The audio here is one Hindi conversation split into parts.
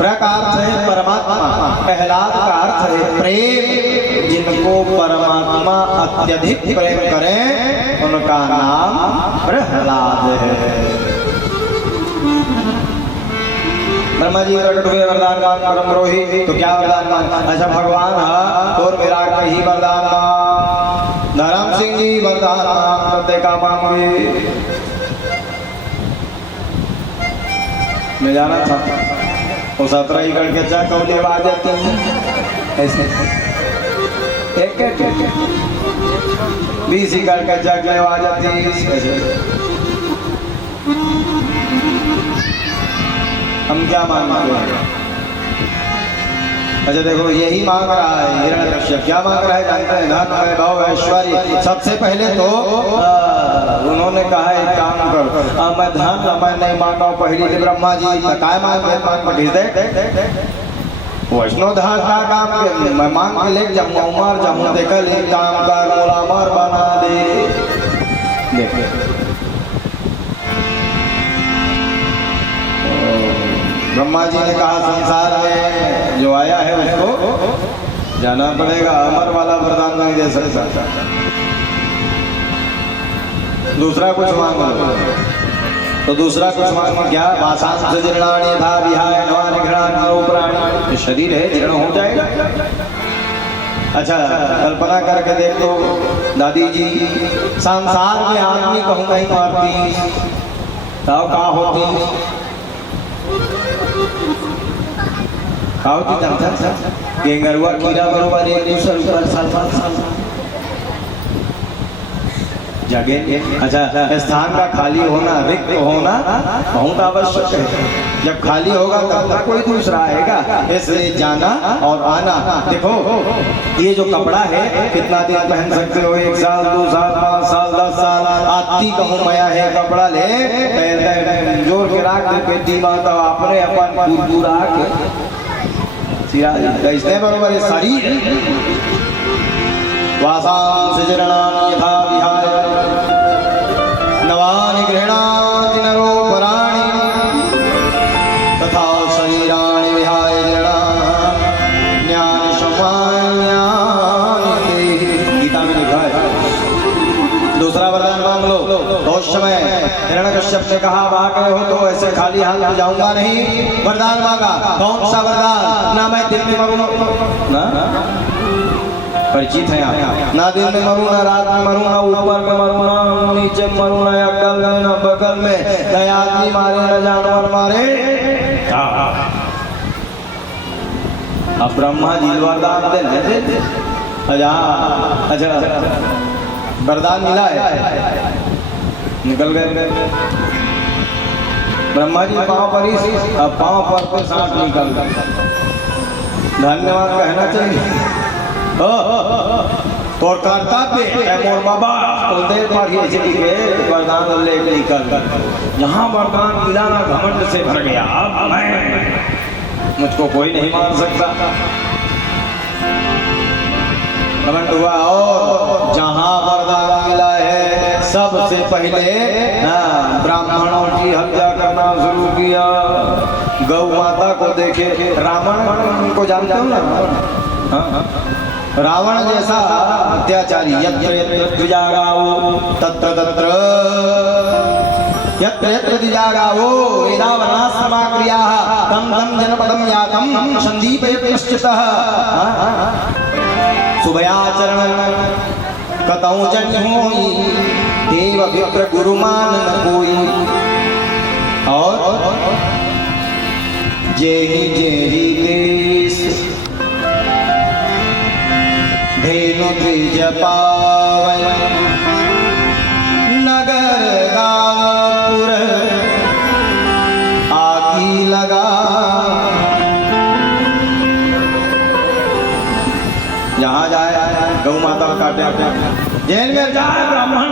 प्रकार है परमात्मा, प्रहलाद का अर्थ है प्रेम। जिनको परमात्मा अत्यधिक प्रेम करें उनका नाम प्रहलाद है। ब्रह्मा जी प्रकट हुए वरदान मान परम रोही, तो क्या वरदान मान? अच्छा भगवान और मेरा कही वरदान मान। धर्म सिंह जी वरदान मान करते का मांगे। मैं जाना था वो 17 एकड़ के चा कौले आ जाती हैं ऐसे एक 20 एकड़ के चा ले आ जाती है ऐसे। हम क्या मांगते हैं? अच्छा देखो यही मांग रहा है हिरण्यकश्यप। क्या मांग रहा है जानते हैं? धन वैभव ऐश्वर्य। सबसे पहले तो उन्होंने कहा एक काम कर, मैं धन मैं नहीं मांगा पहले तो ब्रह्मा जी काय मांग भेज दे वैष्णव धन का काम के मैं मांग के ले जाऊंगा उमर जाऊँ देखल काम कर मोला अमर बना दे। देखिए ब्रह्मा जी ने कहा संसार में जो आया है उसको जाना पड़ेगा, अमर वाला वरदान नहीं दे सकता। दूसरा कुछ मांगो तो दूसरा कुछ मांगो क्या? वासांस जीर्णानि था विहाय नवानि घृणानि उपराणि। शरीर है जीर्ण हो जाएगा। अच्छा कल्पना करके देख लो दादी जी, संसार में आदमी कहूँ नहीं मारती तब का होती खाओती गेंगरुआ कीड़ा बरोबर 1 साल जगह। अच्छा स्थान का खाली होना रिक्त होना बहुत आवश्यक है। जब खाली होगा तब तक कोई दूसरा आएगा, इसलिए जाना और आना। देखो ये जो कपड़ा है कितना दिन पहन सकते हो? 1 साल 2 साल 5 साल 10 साल। आती कहूँ मया है कपड़ा ले जोर के राख बेटी माता अपने अपन पूरा के इसने बरोबर शरीर वासांस जीर्णानि यथा विहाय नवानि गृह्णाति नरोपराणि तथा शरीराणि विहाय जीर्णान्यानि शमान्यानि। गीता में लिखा है। दूसरा वरदान मांग लो तो उस समय हिरण्यकश्यप ने कहा वहां गए हो तो ऐसे खाली हाथ में जाऊंगा नहीं। वरदान मांगा कौन सा वरदान? ना मैं दिन में मरूं ना परिचित है आप, ना दिन में मरूं ना रात में मरूं ना ऊपर में मरूं ना नीचे मरूं ना अक्कल में ना बगल में, न आदमी मारे न जानवर मारे। अब ब्रह्मा जी वरदान दे। अच्छा वरदान मिला है निकल गए ब्रह्मा जी पाँव पर ही अब पाँव पर सांस निकल गए। धन्यवाद कहना चाहिए और कर्तव्य मोर बाबा कुलदेव पर वरदान लेकर निकल गए। यहाँ वरदान मिला ना घमंड से भर गया। अब मैं मुझको कोई नहीं मान सकता। घमंड हुआ और जहाँ वरदान मिला है सबसे पहले ब्राह्मणों की हत्या करना शुरू किया। गौ माता को देखे रावण को जानते हो ना? रावण जैसा अत्याचारी यत्र यत्र द्विजागावो तत्र तत्र यत्र यत्र द्विजागावो वेदावनाश्रमाक्रियाः तं तं जनपदं यातं सन्दीपयत्नश्चितः। शुभयाचरण कतौ जन होई देव विप्र गुरु मान न कोई। और जेहि जेहि देश धेनु द्विज पावन नगर गाँव आगी लगा। जहाँ जाए गौ माता काटे जेल में जाए ब्राह्मण।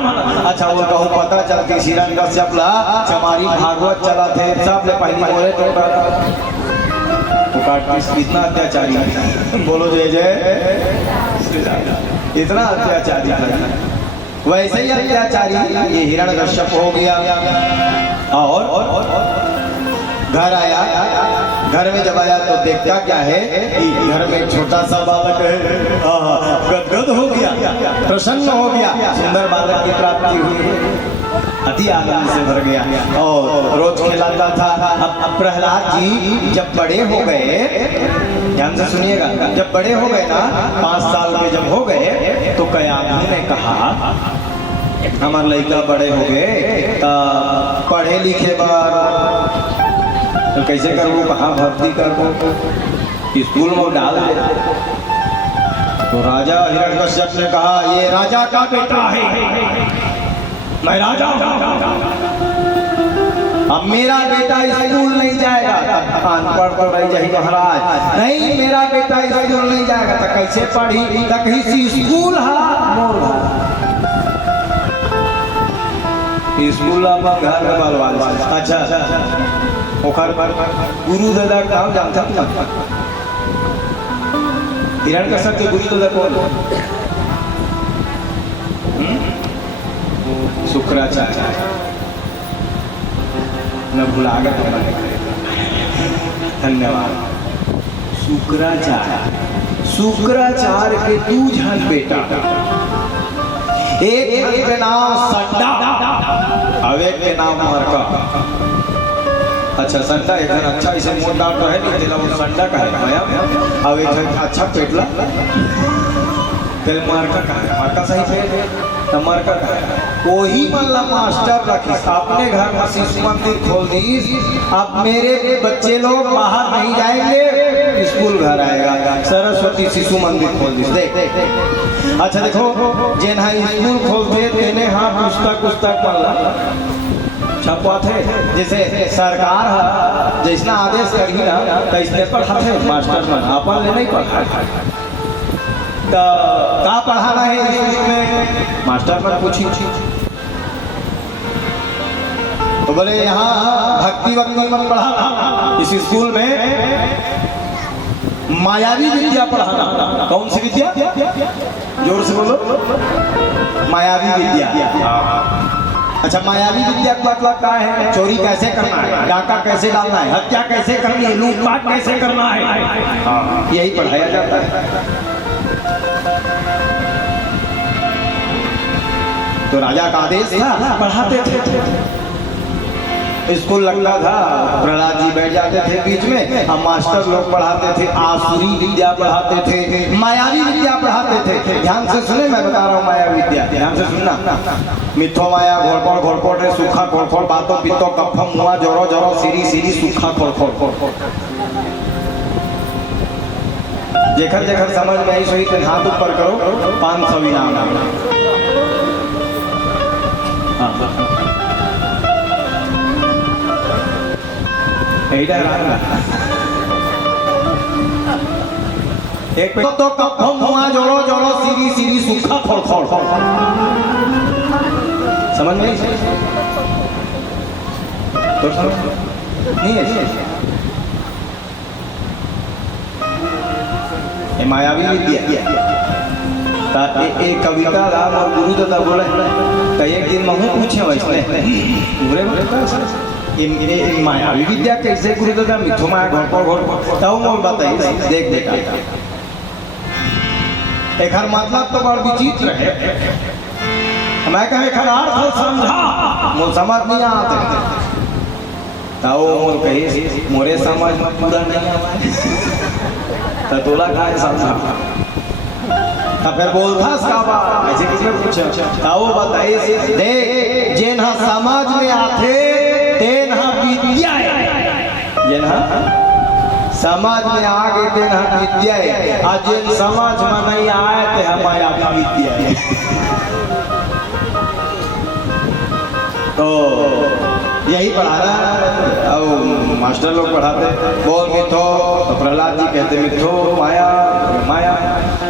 अच्छा वो कहूँ पता चलती हिरण्यकश्यप ला चमारी भागवत चला थे सब ले पहली बोले तो इतना अत्याचारी बोलो जय जय इतना अत्याचारी वैसे ही अत्याचारी ये हिरण्यकश्यप हो गया। और घर आया घर में जब आया तो देखता क्या है कि घर में छोटा सा बालक है, गदगद हो गया, प्रसन्न हो गया, सुंदर बालक की प्राप्ति हुई, अति आनंद से भर गया और रोज खिलाता था। अब प्रहलाद जी जब बड़े हो गए, ध्यान से सुनिएगा, जब बड़े हो गए ना, 5 साल के जब हो गए तो कयाधु ने कहा हमार लड़का बड़े हो गए, पढ़े लिखे बार तो कैसे करबो, कहाँ भर्ती करबो, स्कूल में डाल दे। तो राजा हिरण्यकश्यप ने कहा ये राजा का बेटा है, मैं राजा हूं, अब मेरा बेटा स्कूल नहीं जाएगा। अनपढ़ तो रही जाही महाराज, नहीं मेरा बेटा स्कूल नहीं जाएगा तो कैसे पढ़ी, तो कहीं स्कूल स्कूल घर में बाल। अच्छा ओखर गुरु दादा नाम जानता था, हिरण्यकश्यप के गुरु दादा कौन? शुक्राचार्य न भुला गए, धन्यवाद। शुक्राचार्य के 2 जन बेटा, एक के नाम संडा और एक के नाम मार्का। अच्छा संडा एक जन अच्छा इसे मोटा तो है नहीं, वो संडा का है, और एक जन अच्छा पेटला तेल मार्का का है, मार्का सही पेट मार्का का है। वही मतलब मास्टर रखी, अपने घर में शिशु मंदिर खोल दी, अब मेरे बच्चे लोग बाहर नहीं जाएंगे, स्कूल घर आएगा, सरस्वती शिशु मंदिर खोल दी। देख अच्छा देखो जेना स्कूल खोलते तेने हाँ पुस्तक पढ़ला छपवा थे, जैसे सरकार जैसा आदेश करी ना तैसने पढ़ाते मास्टर में, अपन ले नहीं पढ़ा का पढ़ाना है इसमें, मास्टर पर पूछी तो बोले यहाँ भक्ति मत पढ़ाना, इस स्कूल में मायावी विद्या पढ़ाना। कौन सी विद्या, जोर से बोलो, मायावी विद्या। अच्छा मायावी विद्या का मतलब क्या है, चोरी कैसे करना है, डाका कैसे डालना है, हत्या कैसे करनी है, लूटपाट कैसे करना है, यही पढ़ाया जाता है। तो राजा का आदेश था, पढ़ाते थे, स्कूल लगता था, प्रहलाद जी बैठ जाते थे बीच में, अब मास्टर लोग पढ़ाते थे, आसुरी विद्या पढ़ाते थे, मायावी विद्या पढ़ाते थे। ध्यान से सुने, मैं बता रहा हूँ मायावी विद्या, ध्यान से सुनना। मिथो माया घोड़पोड़ रे सूखा खोड़ बातो पित्तो कफम मुआ जोरो सीरी सूखा खोड़। जेखर समझ में आई सही तो हाथ ऊपर करो, 500 इनाम। एक तो कफम मुआ जोरो सीरी सूखा खोड़। समझ में तो नहीं है, मायावी विद्या। एक कविता राम और गुरु दादा बोले तो एक दिन महू पूछे वैसने मायावी विद्या कैसे गुरु दादा, मिथो माया घोड़ तब मोल बताइए, देख देखा एक हर मतलब तो बड़ विचित्र है, मैं कहे खरार समझा मोल समझ नहीं आते, ताओ मोल कही मोरे समझ में पूरा नहीं आता, तो तोला खाए समझा फिर बोलता ऐसे किसने पूछा, ताओ बताइए दे जेना समाज में आते तेना विद्या, जेना समाज में आगे तेना विद्या, आज जिन समाज में नहीं आए थे हमारा विद्या। तो यही पढ़ा रहा और मास्टर लोग पढ़ाते, बोल मिथो तो प्रहलाद जी कहते मिथो माया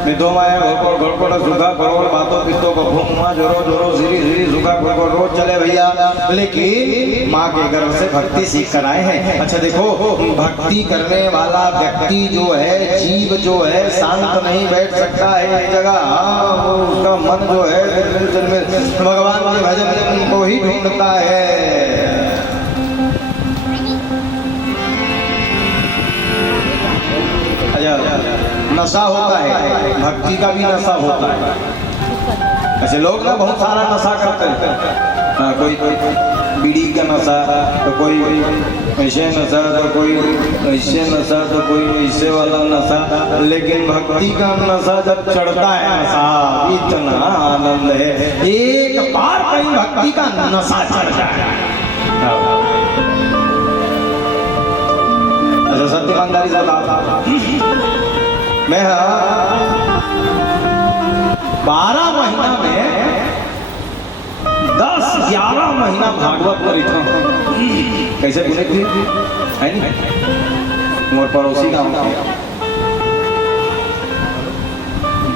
मिथो माया घोड़कोड़ सूखा घोड़ बातों पिस्तों को घूमा जोरो सीरी सूखा घोड़ रोज चले भैया, लेकिन माँ के गर्भ से भक्ति सीख कर आए हैं। अच्छा देखो भक्ति करने वाला व्यक्ति जो है, जीव जो है, शांत नहीं बैठ सकता है एक जगह, उसका मन जो है भगवान के भजन को ही ढूंढता है। नशा होता है, भक्ति का भी नशा होता है। ऐसे लोग ना बहुत सारा नशा करते हैं, कोई बीड़ी का नशा, तो कोई ऐसे नशा, तो कोई ऐसे नशा, तो कोई ऐसे वाला नशा। लेकिन भक्ति का नशा जब चढ़ता है नशा, इतना आनंद है, एक बार कहीं भक्ति का नशा चढ़ जाए। अच्छा सत्य ईमानदारी से बता, मैं 12 महीना में 10-11 महीना भागवत में रहता हूँ। कैसे बोले थे है नहीं, और पड़ोसी का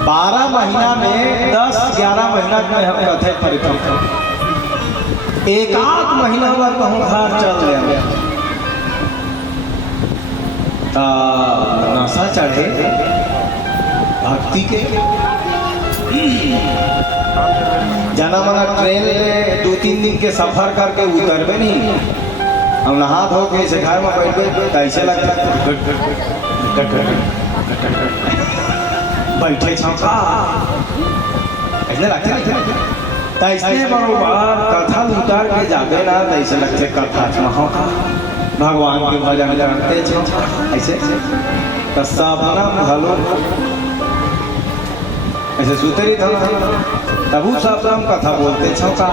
12 महीना में 10-11 महीना में हम कथे पर एक आध महीना में कहूँ घर चल रहे नशा चढ़े भक्ति के। जाना मना ट्रेन में 2-3 दिन के सफर करके उतरबे नहीं, हम नहा धो के इसे घर में बैठ गए कैसे लगता बैठे छौका ऐसे लगते तैसे बरोबर कथा उतार के जाबे ना तैसे लगते कथा का भगवान के भजन करते ऐसे सपना भलो ऐसे सुतरी था तबू सब हम कथा बोलते छौका।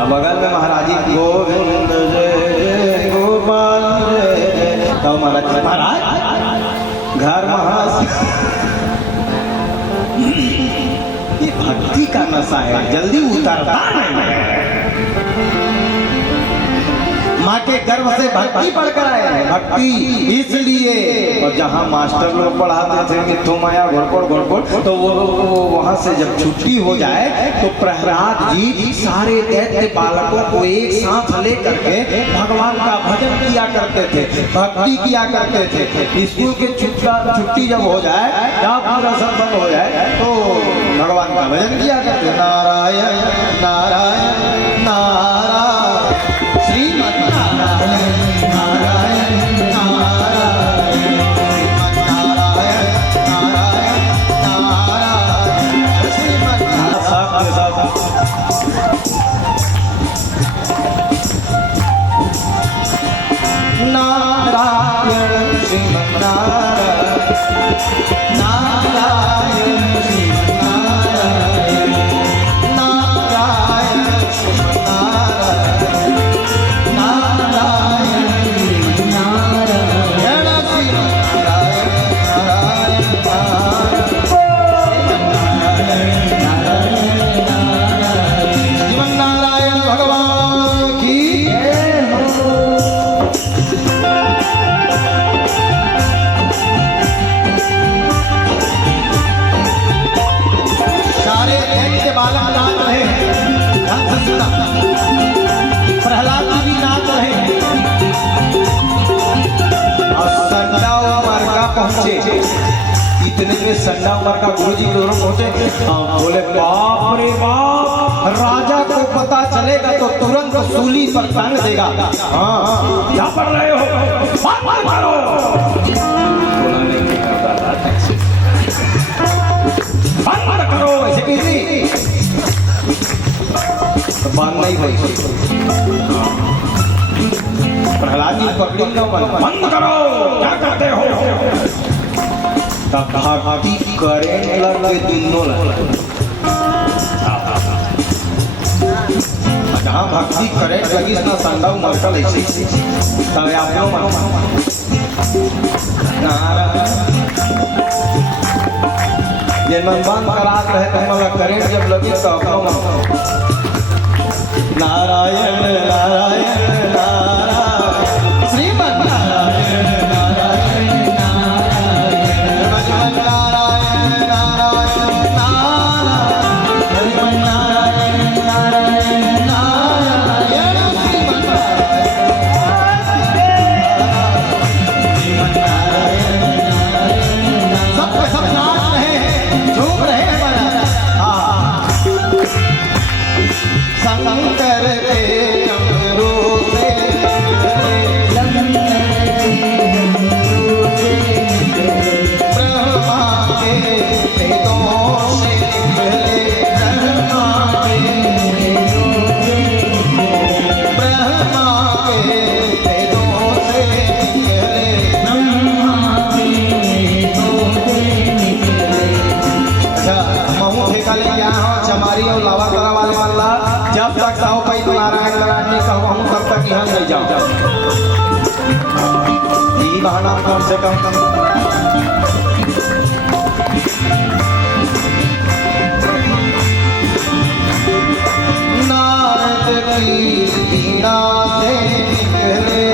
अब बगल में महाराजी गोविंद जय गोपाल जय, तो महाराज घर महाराज ये भक्ति का नशा है, जल्दी उतरता नहीं। माँ के गर्भ से भक्ति पढ़कर आए हैं, भक्ति इसलिए। और जहाँ मास्टर लोग पढ़ाते थे मिथु माया घोड़कोड़, तो वो वहाँ से जब छुट्टी हो जाए तो प्रहलाद जी सारे दैत्य बालकों को एक साथ लेकर के भगवान का भजन किया करते थे, भक्ति किया करते थे। स्कूल की छुट्टी जब हो जाए, जब पूरा सब बंद हो जाए, तो भगवान का भजन किया करते। नारायण नारायण नारायण श्रीमन प्रहलाद जी भी नाच रहे और संडा उमर का पहुंचे। इतने में संडा उमर का गुरु जी दोनों पहुंचे, बोले बाप रे बाप, राजा को पता चलेगा तो तुरंत सूली पर टांग देगा। हाँ क्या पढ़ रहे हो, मारो। बंद करो, ऐसे कैसे बंद नहीं हुई। प्रहलाद जी पकड़ी बंद करो, क्या करते हो? तब भक्ति करें लगे दोनों लगे, जहाँ भक्ति करें लगी ना संडा उमर का ऐसे तब आप लोग ये मन बंद करा रहे तो मतलब करेंट जब लगी तो नारायण नारायण नारायण श्रीमन नारायण नारायण नारायण नारायण नारायण नारायण नारायण नारायण नारायण श्रीमन नारायण सब नाच रहे हैं, झूम रहे हैं। शंकर के डमरू से सुनाना कम से कम। नारद की बीणा से निकले,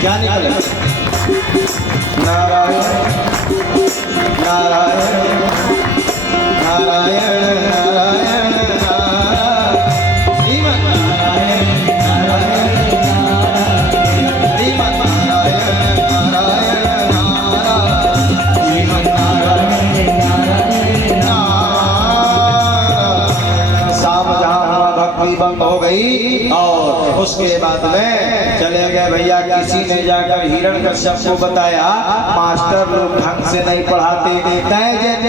क्या निकले? नारायण नारायण नारायण नारायण बंद हो गई। और उसके बाद में चले गए भैया, किसी ने जाकर हिरण्यकश्यप को बताया मास्टर लोग ढंग से नहीं पढ़ाते,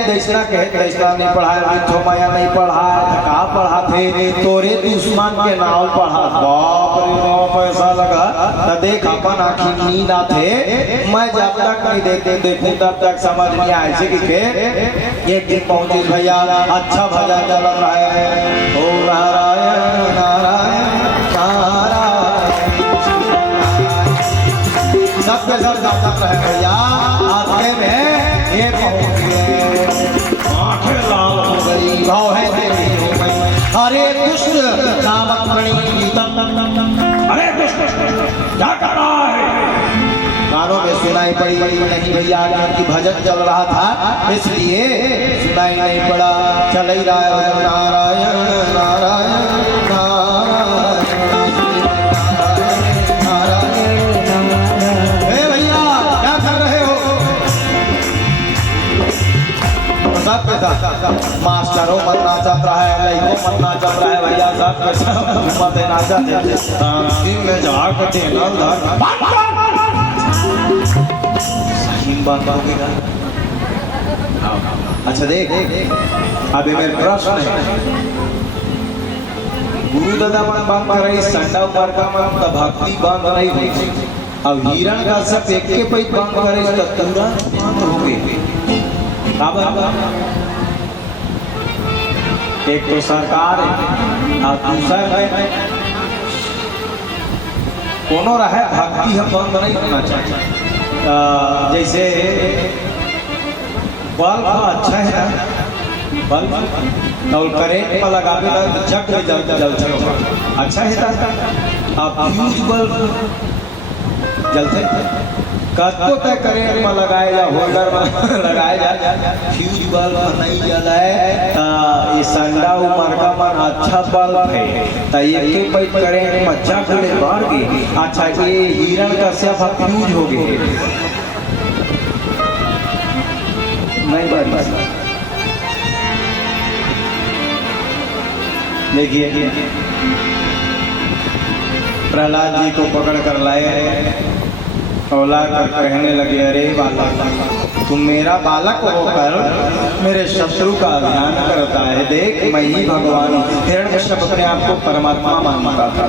दैसना कहे दैसना नहीं पढ़ाया, मिथो माया नहीं पढ़ाया, कहा पढ़ाते तोरे दुश्मन के नाम पढ़ा। बाप रे बाप, ऐसा लगा तो देख अपन आखिर नींद आते, मैं जब तक नहीं देखूं तब तक समझ नहीं आए कि एक दिन पहुंचे भैया, अच्छा भजन चल रहा है, ओ नारायण नारायण नारायण, सबके सब गाता रहे भैया। आते में ये पहुंच गए, आंखें लाल हो गई, भाव है हरे कृष्ण नामक प्रणीतम, अरे कृष्ण क्या कर रहा है? कानों में सुनाई पड़ी नहीं भैया, क्योंकि भजन चल रहा था इसलिए सुनाई नहीं पड़ा। चल ही रहा है नारायण नारायण भैया क्या कर रहे हो? मास्टरों मत नाचत रहा है, लड़कों मत नाचत रहा है भैया, सब मत नाचत में जाके बात होगा। अच्छा देख, अभी मेरे प्रश्न है, गुरु दादा मन बात कर रही, संडा ऊपर का मन तो भक्ति बंद नहीं हुई। अब हिरण का सब एक के पैक बंद करे तो पूरा बंद हो गई। एक तो सरकार है और दूसरा है कोनो रहे भक्ति हम बंद नहीं होना चाहिए। जैसे बल्ब अच्छा है, बल्ब और करेंट में लगावे तो जग में जलते अच्छा है। अब फ्यूज बल्ब जलते कतो तय करेंट में लगाए या होल्डर में लगाए जा, फ्यूज बल्ब नहीं जलाए। ये संडा उमर का मन अच्छा बल्ब है तो ये पैक करेंट में जग में बढ़ गई। अच्छा ये हिरण्यकश्यप फ्यूज हो गए नहीं बढ़। देखिए प्रहलाद जी को पकड़ कर लाए और लाकर कहने लगे, अरे बालक तुम मेरा बालक होकर मेरे शत्रु का अभियान करता है। देख मैं ही भगवान हूँ। हिरण्यकश्यप अपने आप को परमात्मा मानता था।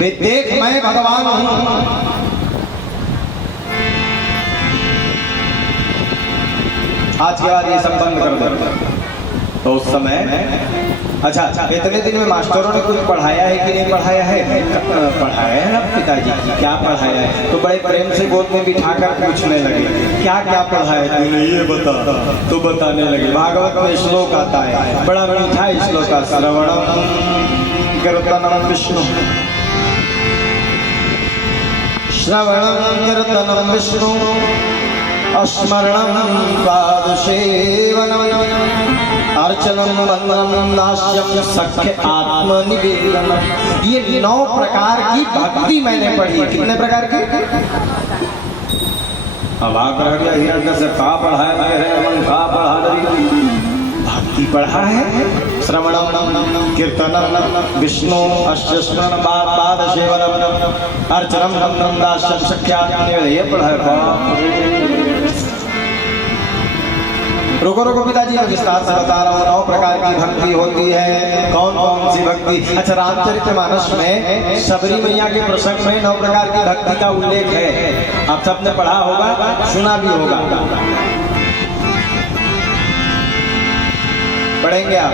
देख मैं भगवान हूँ। आज के बाद ये सब बंद कर दो। तो उस समय अच्छा इतने दिन में मास्टरों ने कुछ पढ़ाया है कि नहीं पढ़ाया है? पढ़ाया है ना पिताजी, क्या पढ़ाया है? तो बड़े प्रेम से गोद में बिठाकर पूछने लगे क्या क्या पढ़ाया तूने, ये बता। तो बताने लगे भागवत में श्लोक आता है, बड़ा मीठा श्लोक का, श्रवणम कीर्तनम विष्णु, श्रवणम कीर्तनम विष्णु, स्मरणं पादसेवनम, अर्चनम वंदनम नाश्यम सख्य आत्मनिवेदनम। ये 9 प्रकार की भक्ति मैंने पढ़ी। कितने प्रकार की? अब आकर गया हिरण्यकश्यप का पढ़ा है, मन का पढ़ा, भक्ति पढ़ा है। श्रवणम कीर्तनम विष्णु स्मरण पादसेवनम, अर्चनम वंदनम नाश्यम सख्य आत्मनिवेदनम, ये पढ़ा है। रुको रुको पिताजी, मैं विस्तार से बता रहा हूँ। 9 प्रकार की भक्ति होती है। कौन कौन सी भक्ति? अच्छा रामचरितमानस में सबरी मैया के प्रसंग में 9 प्रकार की भक्ति का उल्लेख है। आप सबने पढ़ा होगा, सुना भी होगा। पढ़ेंगे आप?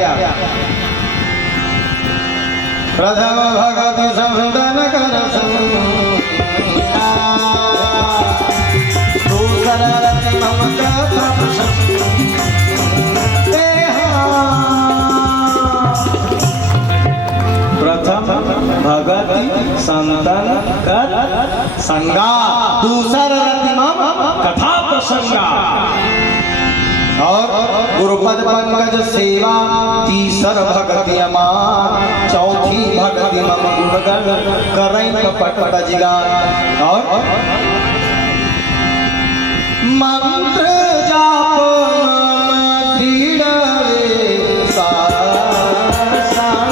प्रथम भगति संतन कर दूसर रति मम कथा प्रथम भगति संतन कर संगा दूसर रति मम कथा प्रसंगा और गुरुपद पंकज सेवा तीसर भगति अमान चौथी भगति मम गुणगण करई कपट जिगान और मंत्र जाप दृढ़ मंत्र जाप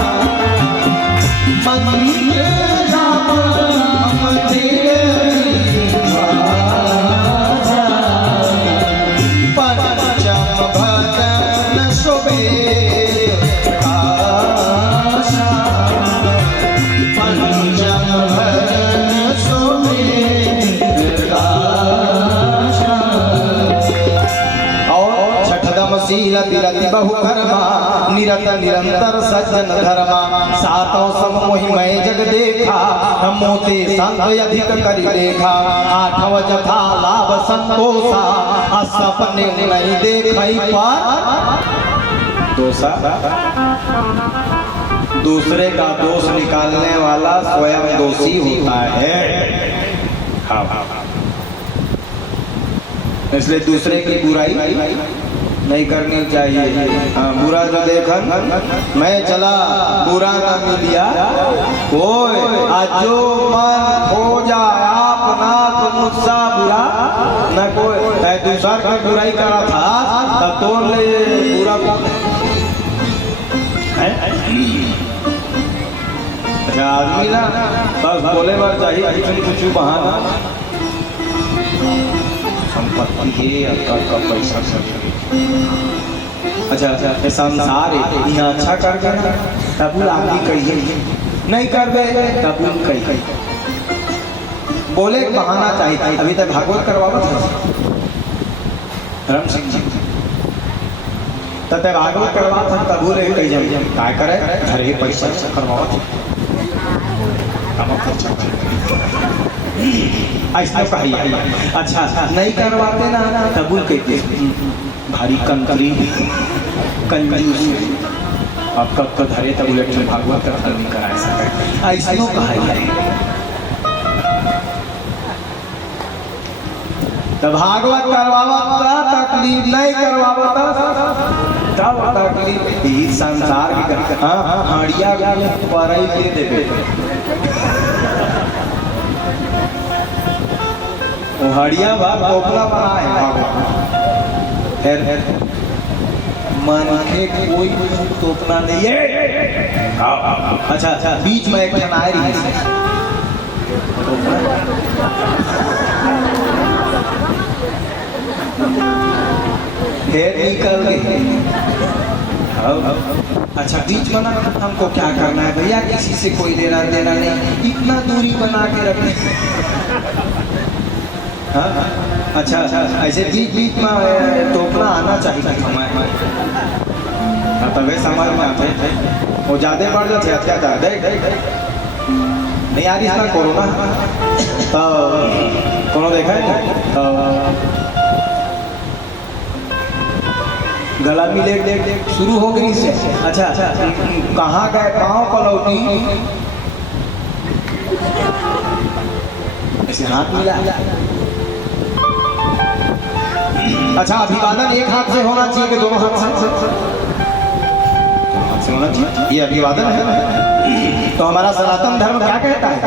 रति बहुकर्मा निरत निरंतर सज्जन धर्मा सातों सम मोहिमय जग देखा मोते संत अधिक करि देखा आठव जथा लाभ संतोषा असपने नहीं देखई पर दोषा दूसरे का दोष निकालने वाला स्वयं दोषी होता है। इसलिए दूसरे की बुराई नहीं करनी चाहिए। हाँ, बुरा जो देखा मैं चला बुरा ना मिलिया कोई आज जो मन हो जाए अपना तो मुझसा बुरा न कोई दूसरा का बुराई करा था तब तो ले बुरा अच्छा आदमी ना बस बोले बार चाहिए कुछ बहाना संपत्ति है का पैसा सब अच्छा ये संसार है यहाँ अच्छा कर देना तबुल आदमी कहिए नहीं कर दे तबुल कही बोले बहाना चाहिए। अभी तक भागवत करवावत है धर्म सिंह जी तब भागवत करवा था तबुल कही जाए क्या करे घर ही पैसा करवावत ऐसा कहिए। अच्छा नहीं करवाते ना तबुल कहते भारी कंकरी कंजूस अब कब तो धरे तब उलट में भागवत का फल नहीं करा सके ऐसा कहा तब भागवत करवावता तकलीफ नहीं करवावता तब तकलीफ ही संसार की हाड़िया पर ही दे देवे हड़िया बात ओपला बनाए मन के कोई तोपना नहीं है। अच्छा अच्छा बीच में एक आए रही निकल गई। अच्छा बीच बना हमको क्या करना है भैया किसी से कोई लेना देना नहीं इतना दूरी बना के रखने। हाँ अच्छा ऐसे बीच बीच में टोकना आना चाहिए हमारे तबे समाज में आते वो ज़्यादा बढ़ जाते अत्याचार देख नहीं यार इसमें कोरोना तो कोनो देखा है तो गला मिले शुरू हो गई इससे। अच्छा कहाँ गए पाँव पलौटी ऐसे हाथ मिला। अच्छा अभिवादन एक हाथ से होना चाहिए कि दोनों हाथ से होना चाहिए ये अभिवादन है। तो हमारा सनातन धर्म क्या कहता है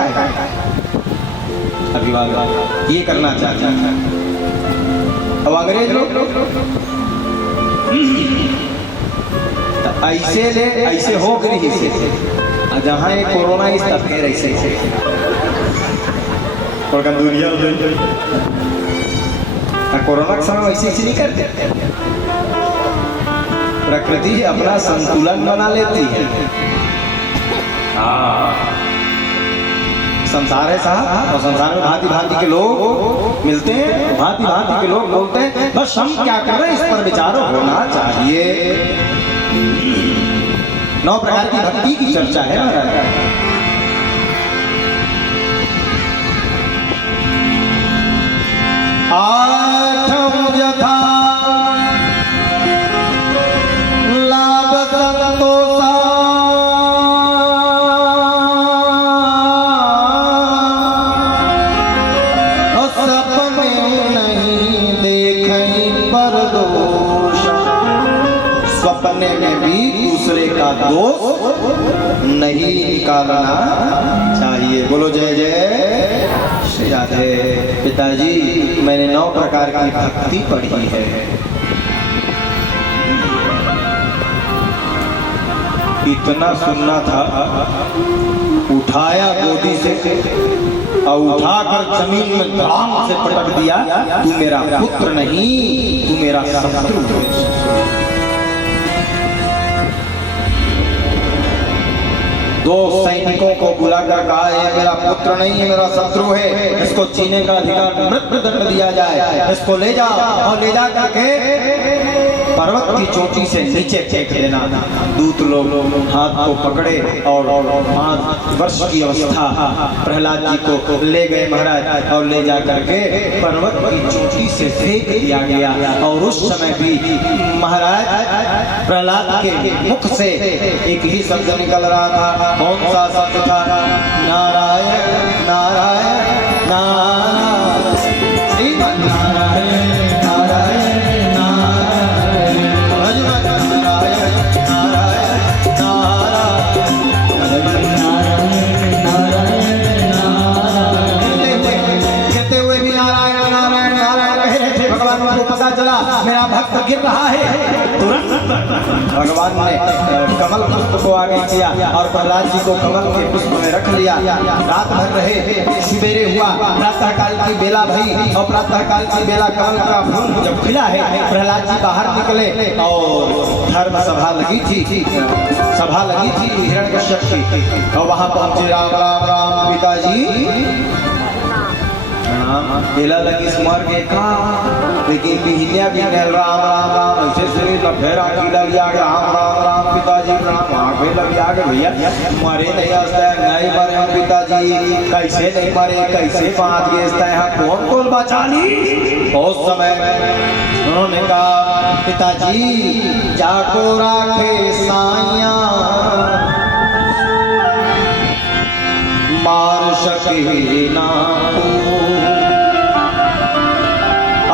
अभिवादन ये करना चाहिए। अब अंग्रेज लोग ऐसे ले ऐसे हो गई से जहाँ ये कोरोना इस तफेर ऐसे और दुनिया कोरोना के समय ऐसे नहीं करते प्रकृति अपना संतुलन बना लेती है। संसार है साहब और संसार में भांति भांति के लोग मिलते हैं भांति भांति के लोग बोलते हैं बस हम क्या कर रहे हैं इस पर विचार होना चाहिए। 9 प्रकार की भक्ति की चर्चा है महाराज। दोष नहीं निकालना चाहिए। बोलो जय जय श्री राधे। पिताजी मैंने 9 प्रकार की भक्ति पढ़ी है। इतना सुनना था, उठाया गोदी से और उठाकर जमीन में धड़ाम से पटक दिया। तू मेरा पुत्र नहीं, तू मेरा शत्रु है। दो सैनिकों को बुलाकर कहा, ये मेरा पुत्र नहीं है, मेरा शत्रु है, इसको जीने का अधिकार मृत्युदंड दिया जाए, इसको ले जाओ और ले जा करके पर्वत की चोटी से नीचे फेंक देना। दूत लोग हाथ को पकड़े और 5 वर्ष की अवस्था प्रहलाद जी को ले गए महाराज और ले जा करके पर्वत की चोटी से फेंक दिया गया। और उस समय भी महाराज प्रहलाद के मुख से एक ही शब्द निकल रहा था। कौन सा शब्द था? नारायण नारायण नारायण श्रीमन नारायण नारायण मेरा भक्त गिर रहा है। तुरंत भगवान ने कमल पुष्प को आगे किया और प्रहलाद जी को कमल के पुष्प में रख लिया। रात भर रहे, सवेरे हुआ, प्रातः काल की बेला भई और प्रातः काल की बेला कमल का फूल जब खिला है, प्रहलाद जी बाहर निकले और धर्म सभा लगी थी, सभा लगी थी हिरण्यकश्यप की। और वहां पहुंचे राम राम राम पिताजी बेला लगी स्मर के का, लेकिन पिहनिया भी राम राम राम ऐसे से लफेरा की लग जाके राम राम राम पिताजी प्रणाम। वहाँ पे लग जाके भैया मरे नहीं हंसता है, नहीं मरे हम पिताजी, कैसे नहीं मरे, कैसे बात गेजता है, कौन कौन बचा ली। बहुत समय उन्होंने कहा पिताजी जाको राखे साइया मार सके ना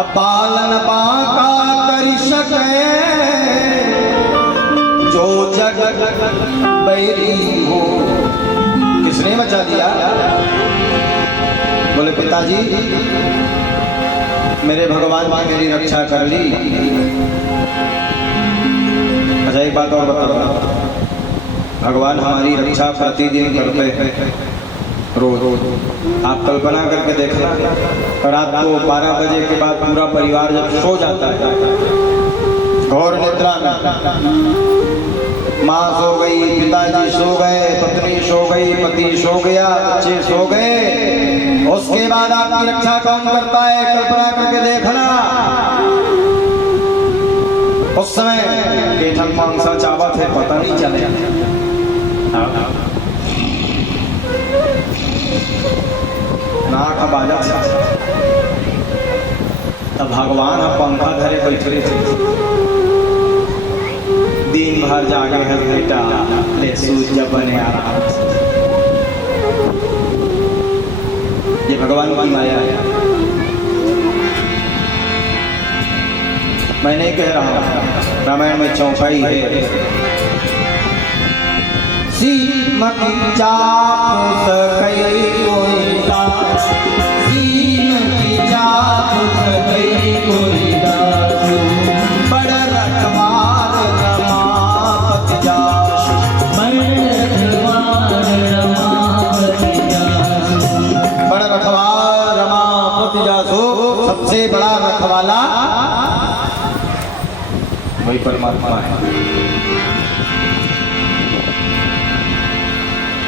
पालन बाका कर सके जो जग बैरी हो। किसने बचा दिया? बोले पिताजी मेरे भगवान ने मेरी रक्षा कर ली। अच्छा एक बात और बताओ, भगवान हमारी रक्षा प्रतिदिन करते हैं, रोज। आप कल्पना करके देखना, रात को 12 बजे के बाद पूरा परिवार जब सो जाता है घोर निद्रा में, माँ सो गई, पिताजी सो गए, पत्नी सो गई, पति सो गया, बच्चे सो गए, उसके बाद आपकी रक्षा कौन करता है? कल्पना करके देखना। उस समय केठन मांसा चावत है, पता नहीं चलेगा। नाक बाजा तब भगवान पंखा धरे बैठे थे, दिन भर जागे है बेटा, ले सूझ बने आराम। ये भगवान की माया है। मैं नहीं कह रहा हूं, रामायण में चौपाई है। श्रीमती जाप सकई कोई दास, श्रीमती जाप सकई कोई दास, बड़ रखवार रमापति जास, बड़ रखवार रमापति जास, बड़ रखवार रमापति जासो। सबसे बड़ा रखवाला वही परमात्मा है।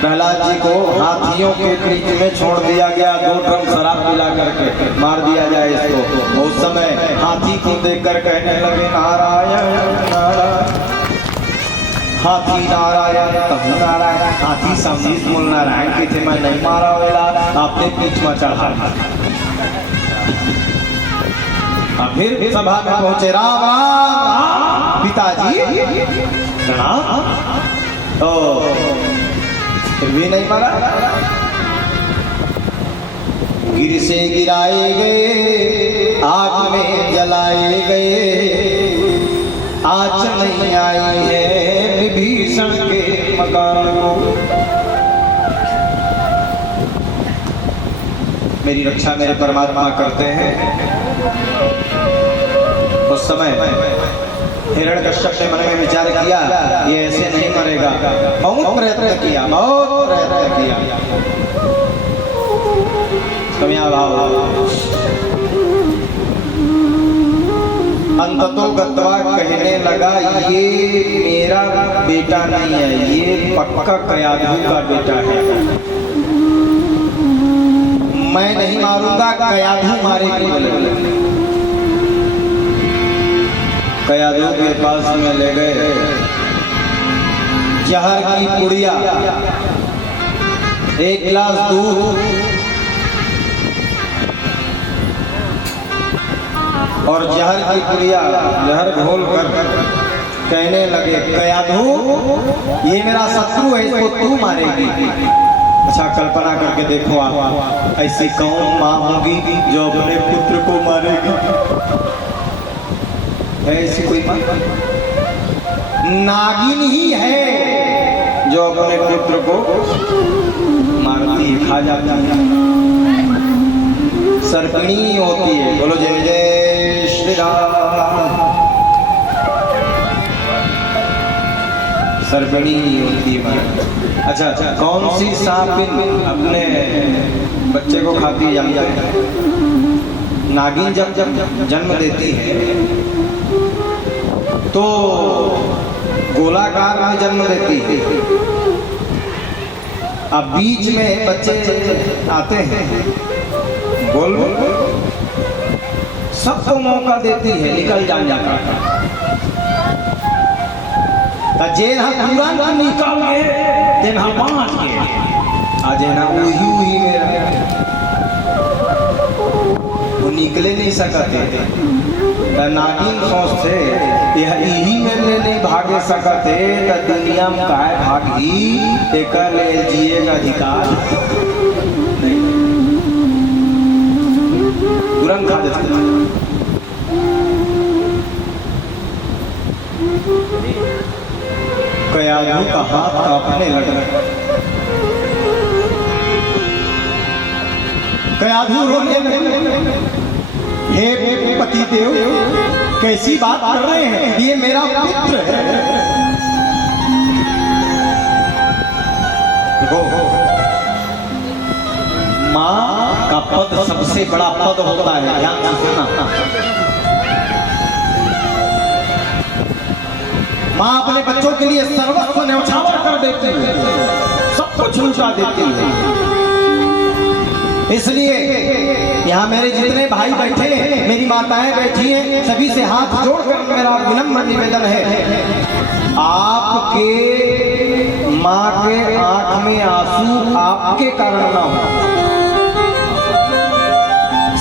प्रहलाद जी को हाथियों के बीच में छोड़ दिया गया, 2 ड्रम शराब पिला करके मार दिया जाए इसको। उस समय हाथी को देखकर कहने लगे नारायण नारायण, हाथी नारायण कहूँ नारायण। हाथी समझीस मूल नारायण के थे, मैं नहीं मारा वेला, आपने पीठ में चढ़ा। फिर सभा में पहुंचे राम राम पिताजी फिर भी नहीं मारा। गिर से गिराए गए, आग में जलाए गए, आज नहीं आई है विभीषण के मकान को। मेरी रक्षा मेरे परमात्मा करते हैं। उस समय हिरण्यकश्यप ने मन में विचार किया, ये ऐसे नहीं मरेगा। बहुत प्रयत्न किया, बहुत प्रयत्न किया। अंततो गत्वा कहने लगा, ये मेरा बेटा नहीं है, ये पक्का कयाधु का बेटा है। मैं नहीं मारूंगा, कयाधु मारेगी। कयाधु के पास में ले गए जहर की पुड़िया, एक गिलास दूध और जहर की पुड़िया, जहर घोल कर कहने लगे, कयाधु ये मेरा शत्रु है, इसको तू मारेगी। अच्छा कल्पना करके देखो आप, ऐसी कौन माँ होगी जो अपने पुत्र को मारेगी? है ऐसी कोई माँ? नागिन ही है जो अपने पुत्र को मारती, खा जाती है। सर्पिणी होती है। बोलो जय जय श्री राम। सर्पिणी होती है। अच्छा, कौन सी सांपिन अपने बच्चे को खाती है? नागिन जब जन्म देती है तो गोलाकार में जन्म देती है। अब बीच में बच्चे आते हैं, बोल सबको मौका देती है निकल जाने का। जेना तुरंत निकल गए, जेना बांट के आज ना वही मेरा वो निकले नहीं सकते। नागिन सोचते यही मेरे नहीं भागे सकते तो दुनिया में काय भागी, एक ले जिए का अधिकार नहीं, तुरंत खा देते। कयाधु का हाथ कांपने लगा। कयाधु रोने लगे, हे पतिदेव कैसी बात कर रहे हैं, ये मेरा पुत्र है। माँ का पद सबसे बड़ा पद होता है, ध्यान से सुनना। माँ अपने बच्चों के लिए सर्वस्व न्यौछावर कर देती है, सब कुछ लुटा देती है। इसलिए यहाँ मेरे जितने भाई बैठे हैं, मेरी माताएं बैठी हैं, सभी से हाथ जोड़कर मेरा विनम्र निवेदन है, आपके माँ के आंख में आंसू आपके कारण ना हो।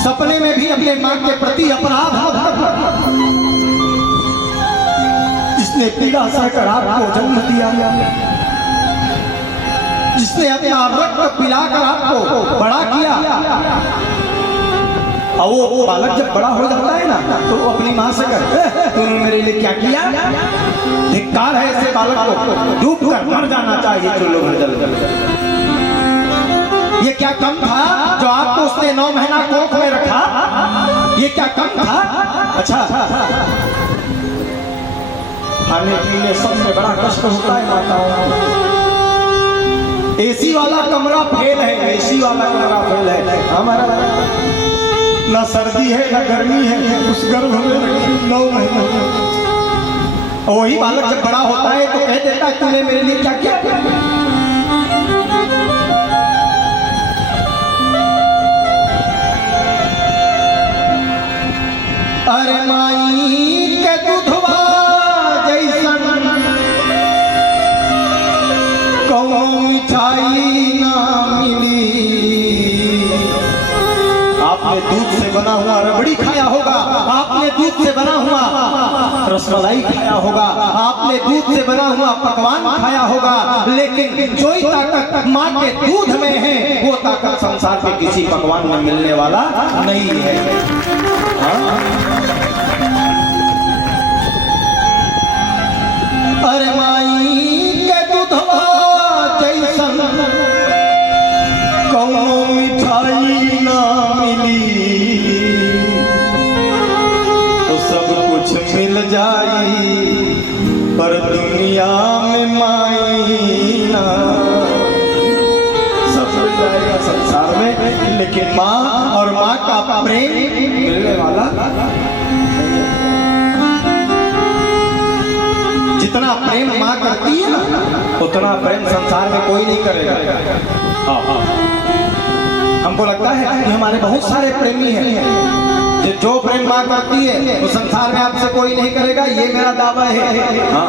सपने में भी अपने माँ के प्रति अपराध जिसने पीड़ा सहकर आपको जन्म दिया, जिसने अपना रक्त पिलाकर आपको बड़ा किया, और वो बालक जब बड़ा हो जाता है ना तो वो अपनी माँ से कहता है, तूने मेरे लिए क्या किया? धिक्कार है ऐसे बालक को, डूब कर मर जाना चाहिए। चलो जल ये क्या कम था जो आपको उसने 9 महीना कोख में रखा? ये क्या कम था? अच्छा, खाने पीने सबसे बड़ा कष्ट होता है माताओं। एसी वाला कमरा फेल है, एसी वाला कमरा फेल है हमारा, ना सर्दी है ना गर्मी है, उस गर्भ में 9 महीने। वही बालक जब बड़ा होता है तो कह देता है, तूने मेरे लिए क्या किया? अरे माई के दूधवा जैसन कौनो मिठाई ना मिली। आपने दूध से बना हुआ रबड़ी खाया होगा, आपने दूध से बना हुआ रसमलाई खाया होगा, आपने दूध से बना हुआ पकवान खाया होगा, लेकिन जो ताकत माँ के दूध में है वो ताकत संसार के किसी पकवान में मिलने वाला नहीं है। अरे माई के दूधवा मिल जाई पर दुनिया में माई ना। सब मिल जाएगा संसार में, लेकिन माँ और माँ का प्रेम मिलने वाला। जितना प्रेम माँ करती है ना, उतना प्रेम संसार में कोई नहीं करेगा। हाँ हाँ, हमको लगता है कि हमारे बहुत सारे प्रेमी हैं, जो प्रेम माँ करती है वो संसार में आपसे कोई नहीं करेगा, ये मेरा दावा है। हाँ,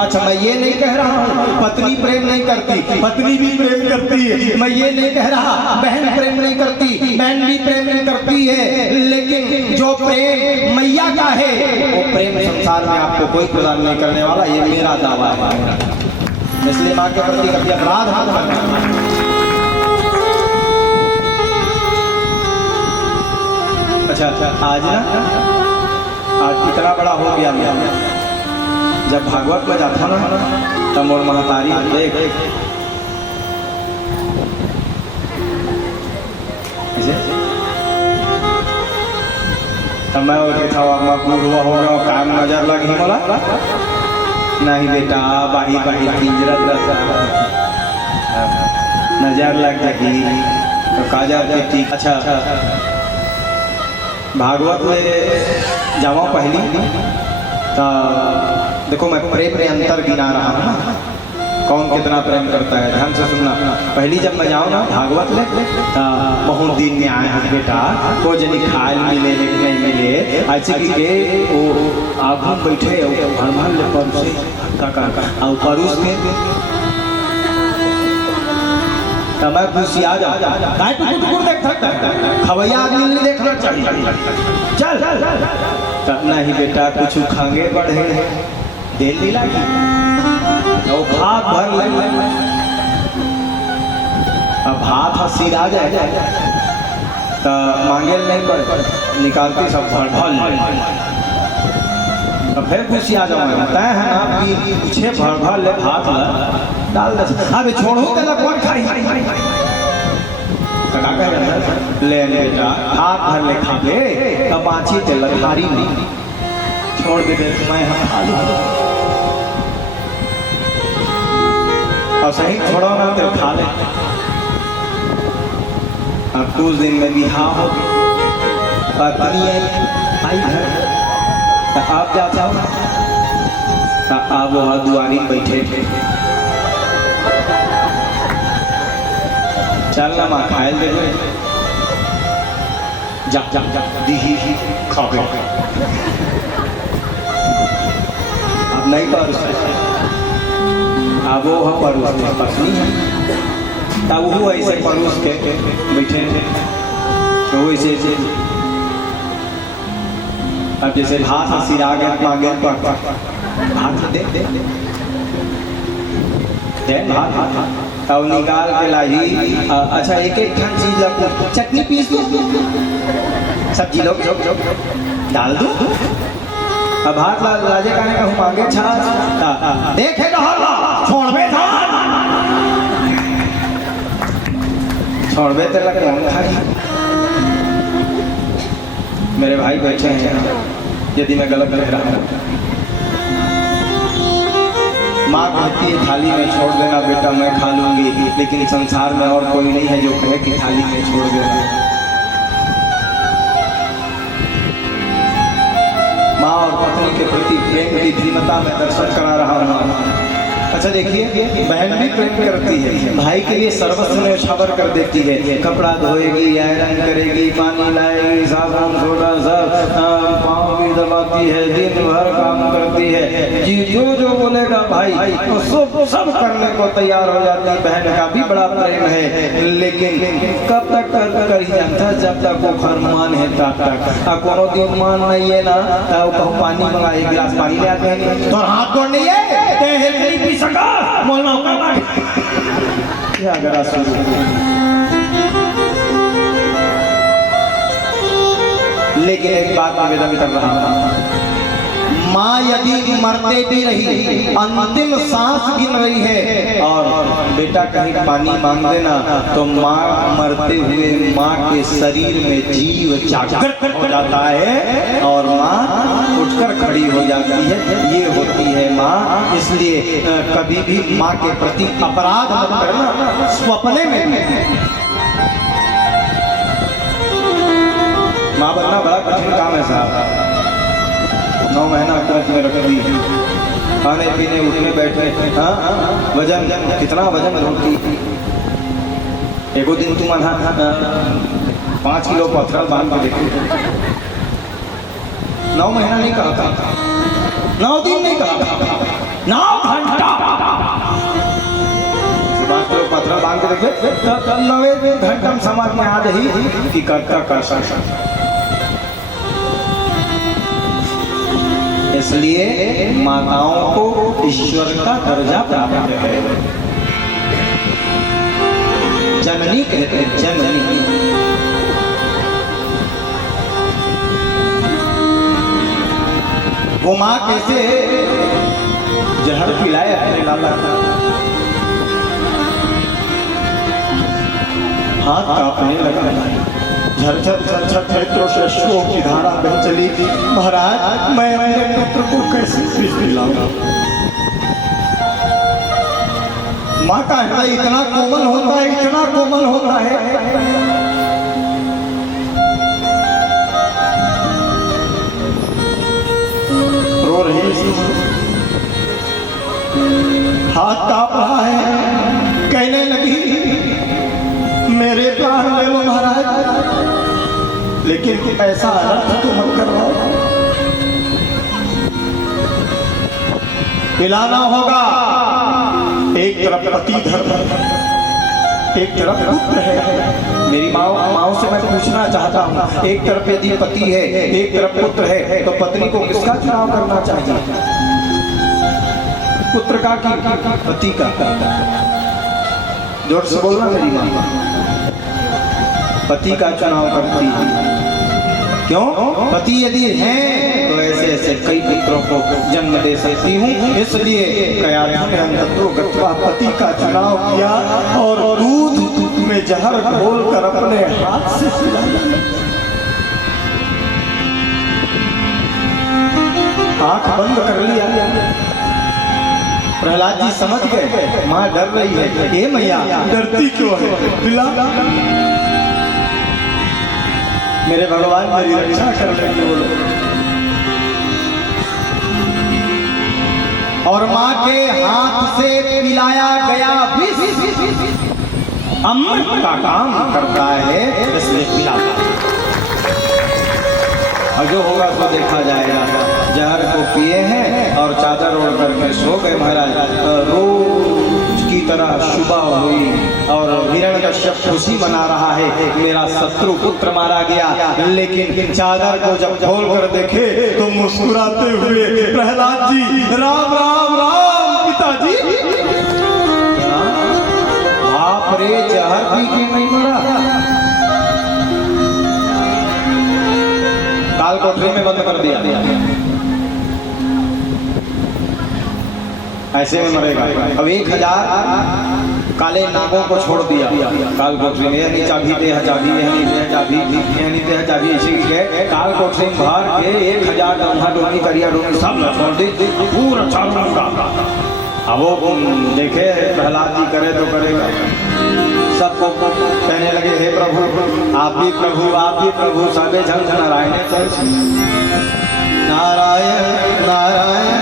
अच्छा मैं ये नहीं कह रहा हूँ पत्नी प्रेम नहीं करती, पत्नी भी प्रेम करती है। मैं ये नहीं कह रहा बहन प्रेम नहीं करती, बहन भी प्रेम नहीं करती है, लेकिन जो प्रेम मैया का है वो प्रेम संसार में आपको कोई प्रदान नहीं करने वाला, ये मेरा दावा है। इसलिए माँ के प्रति कभी अपराध मत करना। अच्छा आज ना, आज इतना बड़ा हो गया मैं, जब भागवत में जाता ना तब मोर महतारी देख तब मैं बैठा हुआ पूर्व हो गया, काम नजर लगी बोला नहीं बेटा, बाही बाही नजर लग जाएगी तो काजा बेटी। अच्छा भागवत में जावा पहली तो देखो मैं प्रेम में अंतर गिना रहा हूँ ना, कौन कितना प्रेम करता है, ध्यान से सुनना। पहली जब मैं जाऊँ ना भागवत ले तो बहुत दिन में आए हैं बेटा, को जनी खाए मिले लेकिन नहीं मिले, ऐसे कि के वो आगू बैठे भर ले परूस और परूस में मैं खुशी आ जाऊँ। देख सकता है खवैया आदमी नहीं देखना चाहिए। चल तब नहीं बेटा कुछ खांगे बढ़े देर नहीं लगी तो भात भर ले, अब भात हसीद आ जाए तो मांगे नहीं पड़े, निकालती सब भर तो फिर खुशी आ जाऊँ। तय है ना कि पीछे भर ले भात ला डाल दे, अब छोड़ो तो कौन खाई ले बेटा, हाथ भर ले खा ले तब बाँची ते लखारी नहीं छोड़ दे मैं हम खा लूँ। और सही छोड़ो ना तो खा ले। अब कुछ दिन में बिहार हो पत्नी आई घर तो आप जाता हो तो आप वहाँ दुआरी बैठे थे, चल ना माँ खाए दे जा जा जा दी खा अब नहीं परोस, अब वो परोस पत्नी है तब वो ऐसे परोस के बैठे थे तो ऐसे अब जैसे भात सिरा गए मांगे भात दे दे दे भात तब निकाल के लाई। अच्छा एक एक ठन चीज चटनी पीस दो, सब्जी लोग डाल दो, अब भात लाजे काने कहूँ मांगे छाछ देखे छोड़बे छोड़बे तो लगे कौन खाई। मेरे भाई बैठे हैं, यदि मैं गलत कह रहा हूँ, माँ कहती है थाली में छोड़ देना बेटा मैं खा लूंगी, लेकिन संसार में और कोई नहीं है जो कहे कि थाली में छोड़ देना। माँ और पत्नी के प्रति प्रेम की धीमता में दर्शन करा रहा हूँ। अच्छा देखिए बहन भी प्रेम करती है, भाई के लिए सर्वस्व न्यौछावर कर देती है, कपड़ा धोएगी, आयरन करेगी, पानी लाएगी, साबुन सोडा सब, पाँव भी दबाती है, दिन भर काम करती है, जी जो जो बोलेगा भाई तो सब करने को तैयार हो जाती है। बहन का भी बड़ा प्रेम है, लेकिन कब तक कर ही जानता, जब तक वो फरमान है तब तक। अब कोनो दिन मान नहीं है ना तो पानी मंगा, एक गिलास पानी ले आते हैं तो हाथ जोड़ नहीं है क्या करा लेकिन एक बात निवेदन कर रहा हूं, माँ यदि मरते भी रही, अंतिम सांस गिन रही है और बेटा कहीं पानी मांग देना, तो माँ मरते हुए माँ के शरीर में जीव जागृत हो जाता है और माँ उठकर खड़ी हो जाती है। ये होती है माँ। इसलिए कभी भी माँ के प्रति अपराध मत करना, सपने में माँ बनना बड़ा कठिन काम है साहब। 9 महीना कोख में रख दी, खाने पीने उठने बैठने, हाँ वजन कितना वजन होती। एको दिन तुम 5 किलो पत्थर बांध के देखो। 9 महीना नहीं कहा था, 9 दिन नहीं कहा था, 9 घंटा 5 किलो पत्थर बांध के देखे, तब 9वें घंटा समझ में आ रही कि करता कर सकता। इसलिए माताओं को ईश्वर का दर्जा प्राप्त है। जननी कहते हैं, जननी। वो माँ कैसे जहर पिलाए अपने लाला, हाथ कांपने लगा, झरझर झरझर नेत्रों से अश्रुओं की धारा बह चली। महाराज मैं अपने पुत्र को कैसे पीस पिलाऊंगा? माँ का हृदय इतना कोमल होता है, इतना कोमल होता है। रो रही, हाथ कांप रहा है, कहने लगी मेरे प्राण ले लो महाराज, लेकिन ऐसा अनर्थ तो मत करवाओ। पिलाना होगा। एक तरफ पति धर्म, एक तरफ पुत्र है। मेरी माओ से मैं पूछना चाहता हूँ, एक तरफ यदि पति है, एक तरफ पुत्र है, तो पत्नी को किसका चुनाव करना चाहिए? पुत्र का कि पति का? जोर से बोलना मेरी माँ। पति का चुनाव करती है। क्यों? पति यदि है तो ऐसे ऐसे कई पुत्रों को जन्म दे सकती हूँ। इसलिए पति का चुनाव किया और दूध में जहर घोलकर अपने हाथ से पिलाया। आंख बंद कर लिया। प्रहलाद जी समझ गए माँ डर रही है। ये मैया डरती क्यों है? पिला। मेरे भगवान मेरी रक्षा कर लेंगे वो लोग। और माँ के हाथ से पिलाया गया विष अमृत का काम करता है, इसलिए पिलाता। और जो होगा तो देखा जाएगा। जहर को पिए हैं और चादर ओढ़ करके सो गए महाराज। रोज की तरह सुबह हुई और हिरण्यकश्यप खुशी मना रहा है, मेरा शत्रु पुत्र मारा गया। लेकिन चादर को जब खोल कर देखे तो मुस्कुराते हुए प्रहलाद जी राम राम राम पिताजी। बाप रे, जहर पी के नहीं मरा, काल कोठरी में बंद कर दिया। ऐसे में मरेगा। अब 1000 काले नागों को छोड़ दिया काल कोठरी में। यह चाबी दे, चाबी चाबी, चाबी ऐसे गए काल कोठरी में बाहर के 1000 डोहा डोनी करिया डोनी सब छोड़ दी पूरा चारों का। अब वो देखे प्रहलाद जी करे तो करेगा। सबको कहने लगे हे प्रभु आप भी प्रभु, आप भी प्रभु। सबे झंझ नारायण नारायण नारायण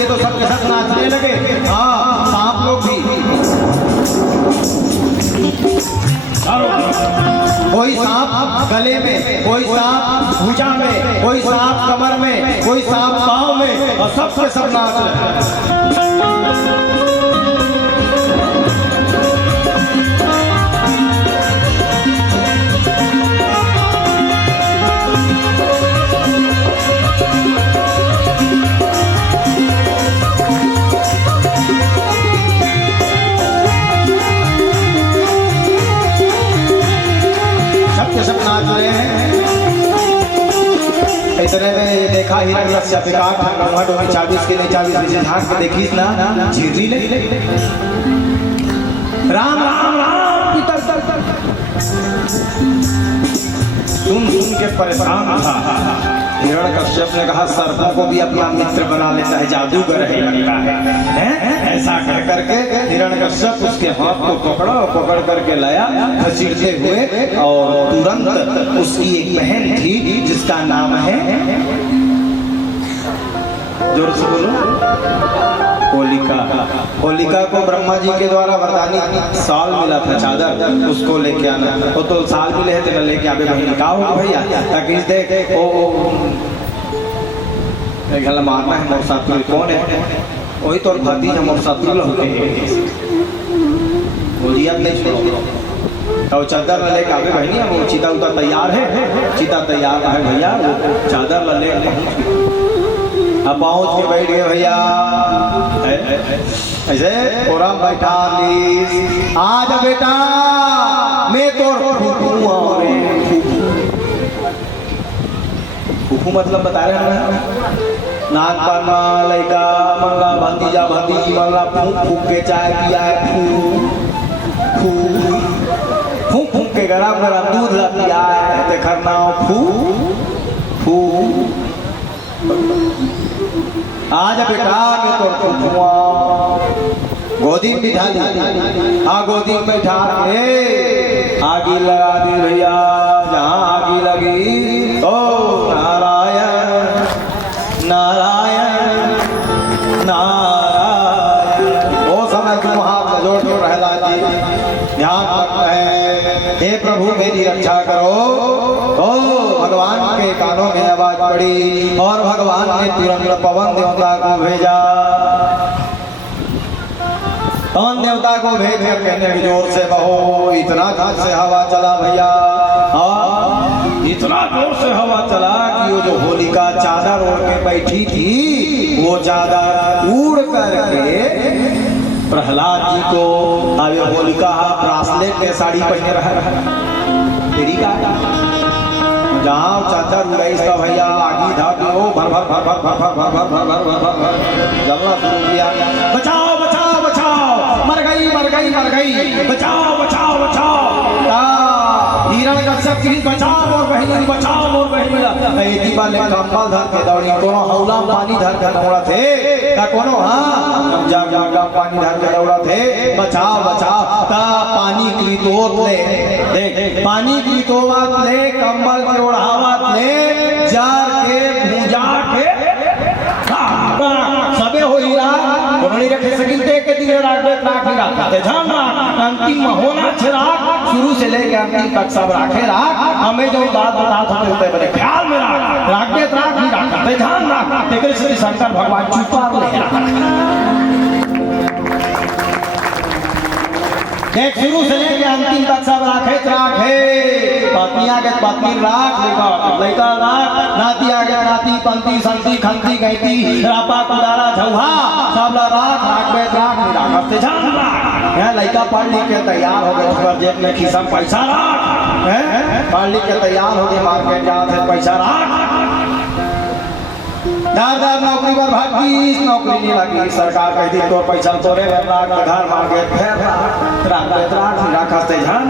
तो सबके साथ नाचने लगे। हाँ, सांप लोग भी। कोई सांप गले में, कोई सांप भुजा में, कोई सांप कमर में, कोई सांप पाँव में, और सबके सब नाच रहे। देखा हिरण्यकश्यप विकाट ब्रह्मांड में 24 के नहीं 24 में झांक के देखी ना झिर्री नहीं राम राम राम पितर सुन के परेशान था। हिरण्यकश्यप ने कहा सर्पों को भी अपना मित्र बना लेता है, जादूगर है लगता है। ऐसा कह करके हिरण्यकश्यप उसके हाथ को पकड़ा और पकड़ करके लाया घसीटते हुए, और तुरंत उसकी एक बहन थी जिसका नाम है, जोर से बोलो, होलिका। होलिका को ब्रह्मा जी के द्वारा वरदानी साल मिला था चादर, उसको लेके आना। वो तो साल मिले है तेरा लेके आवे भाई निकाह भैया, ताकि देख ओ गला मारना है मोर साथ में कौन है, वही तो भाती है मोर साथ में होते बोलिए अब नहीं छोड़ो। तो चादर लेके आवे बहनी, वो चीता उता तैयार है, चीता तैयार है भैया, वो चादर लेके अब पहुंच के बैठ गए भैया। ऐसे पूरा बैठा लीस, आज बेटा मैं तो फूफू मतलब बता रहे हैं नाक पर लड़का मंगा भतीजा भतीजी मंगा फूक फूक के चाय पिया है, फूक फूक के गरम गरम दूध ला पिया है, देखर नाव फूक फूक आज बेटा मैं तो फुआ गोदी में बिठा ली, गोदी में बैठा के आगी लगा दी भैया। जहाँ आगी लगी तो नारायण नारायण नारायण, वो समय तुम हाथ जोड़ जोड़ रहला जी ध्यान रखना है, हे प्रभु मेरी रक्षा करो। तो भगवान के कानों में आवाज पड़ी और भगवान ने तुरंत पवन देवता को भेजा। पवन देवता को भेज कर कहने की जोर से बहो, इतना जोर से हवा चला भैया, इतना जोर से हवा चला कि वो जो होलिका चादर ओढ़ के बैठी थी, वो चादर उड़ करके प्रहलाद जी को, अब होलिका ब्रासलेट के साड़ी पहने रहा तेरी का जहाँ चादर उड़ाई इसका भैया आगी धापी हो भर भर भर भर भर भर भर भर भर भर भर भर जलना शुरू किया। बचाओ बचाओ बचाओ, मर गई मर गई मर गई, बचाओ बचाओ बचाओ, हिरण्यकश्यप की बचाओ और बहनी बचाओ और बहनी। एक वाले कंबल धर के दौड़ी, कोनो हौला पानी धर के दौड़ा थे, ता कोनो हाँ जाग जाग पानी धर के दौड़ा थे, बचाओ बचाओ। ता पानी की तोत ले, देख पानी की तोत ले, कंबल के ओढ़ावत ले, जार के भूजा के सबे हो हीरा कोनी रखे सकिल ते के दिले राख दे राख ही राख ते जाना अंतिम होना चिराग शुरू से लेके अंतिम तक सब राखे राख। हमें जो बात बता सकते होते बड़े ख्याल में राख दे राख ही राख ते जान राख ते श्री शंकर भगवान चुपा ले देख शुरू से लेके अंतिम तक सब राखे राखे। पत्नी आगे पत्नी राख, लड़का राख, नाती आगे नाती, पंती संती खंती गईती, रापा कुदारा झौहा सब राख राख बे राख राखते जान राख। है लड़का पढ़ लिख के तैयार हो गए, पर जेब में खिसा पैसा राख, है पढ़ लिख के तैयार हो गए, मार्केट जाते पैसा राख। दार नौकरी पर भागी, नौकरी नहीं लगी, सरकार कहती तो पैसा तोरे राख, घर मांगे फिर राख राखते जान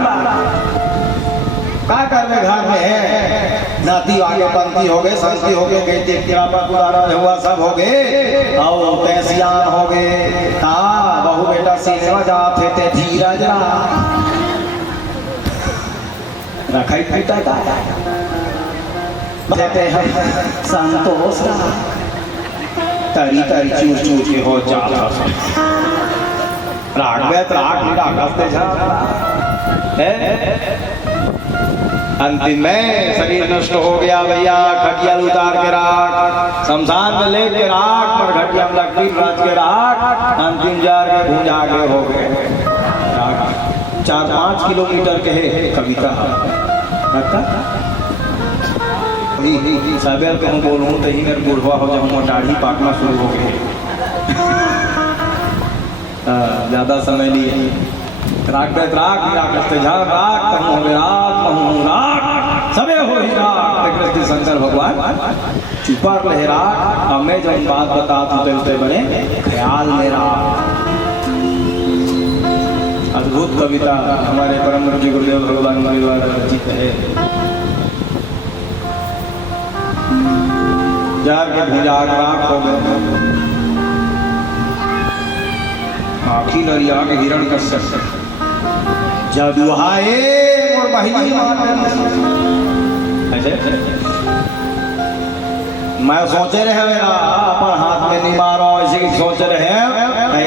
का करने घर में है। नाती आगे पंती हो गए, संती हो गए, गई तिरापा कुदारा हुआ सब हो गए, और तैसियान हो गए। हाँ बहू बेटा सिनेमा जाते थे, धीरज रखाई फूटा का देते हैं संतोष तरी तरी चूर चूर के हो जाता राग में राग ही रागते जा। अंतिम में शरीर नष्ट हो गया भैया, खटिया उतार के राख, शमशान में लेके राख, पर खटिया में लकड़ी रच के राख, अंतिम जार के भूंजा के हो गए। 4-5 किलोमीटर के है कविता साबिर को हम बोलूँ तो ही मेरे बुढ़वा हो जाऊँ, दाढ़ी पाकना शुरू हो गई। ज़्यादा समय लिए राख राख राख राख राख सबे हो ही राख करके शंकर भगवान चुपा लहरा। अब मैं जब बात बता तो बने ख्याल मेरा। अद्भुत कविता हमारे परम पूज्य गुरुदेव भगवान द्वारा रचित है। जाके भुजागराग हो गए, आखी नरिया के हिरण कश्यप जादू हाय और बहिनी मैं सोचे रहे मेरा अपन हाथ में नहीं मारो, ऐसे की सोच रहे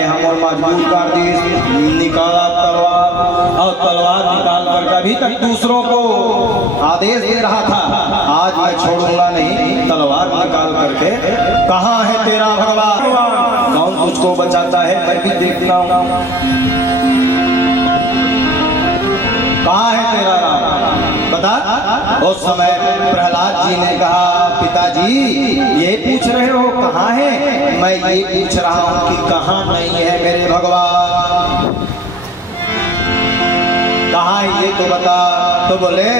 हम और मजबूर कर दी। निकाला तलवार और तलवार निकाल कर कभी तक दूसरों को आदेश दे रहा था, आज मैं छोड़ूंगा नहीं। तलवार निकाल करके कहाँ है तेरा भगवान, कौन तुझको बचाता है मैं भी देखना हूँ। कहाँ है तेरा राम बता। उस समय प्रहलाद जी ने कहा पिताजी ये पूछ रहे हो कहाँ है, मैं ये पूछ रहा हूँ कि कहाँ नहीं है मेरे भगवान, कहाँ है ये तो बता। तो बोले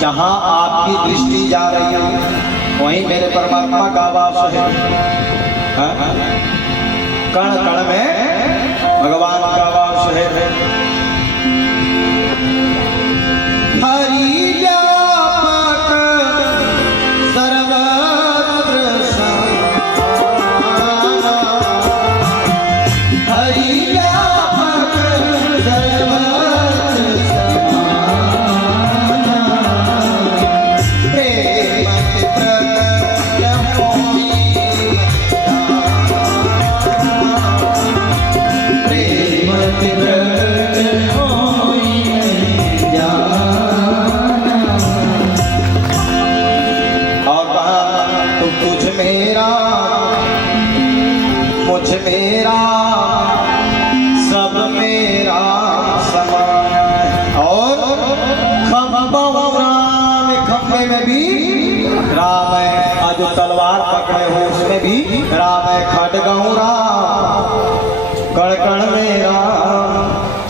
जहाँ आपकी दृष्टि जा रही है वहीं मेरे परमात्मा का वास है। कण कण में भगवान का वास है। हरि व्यापक सर्वत्र समाना, हरि व्यापक सर्वत्र समाना, प्रेम मेरा सब मेरा समान है। और खम्बे में भी राम है, आज जो तलवार पकड़े हो उसमें भी राम है। खड़गऊ राम कण कण में राम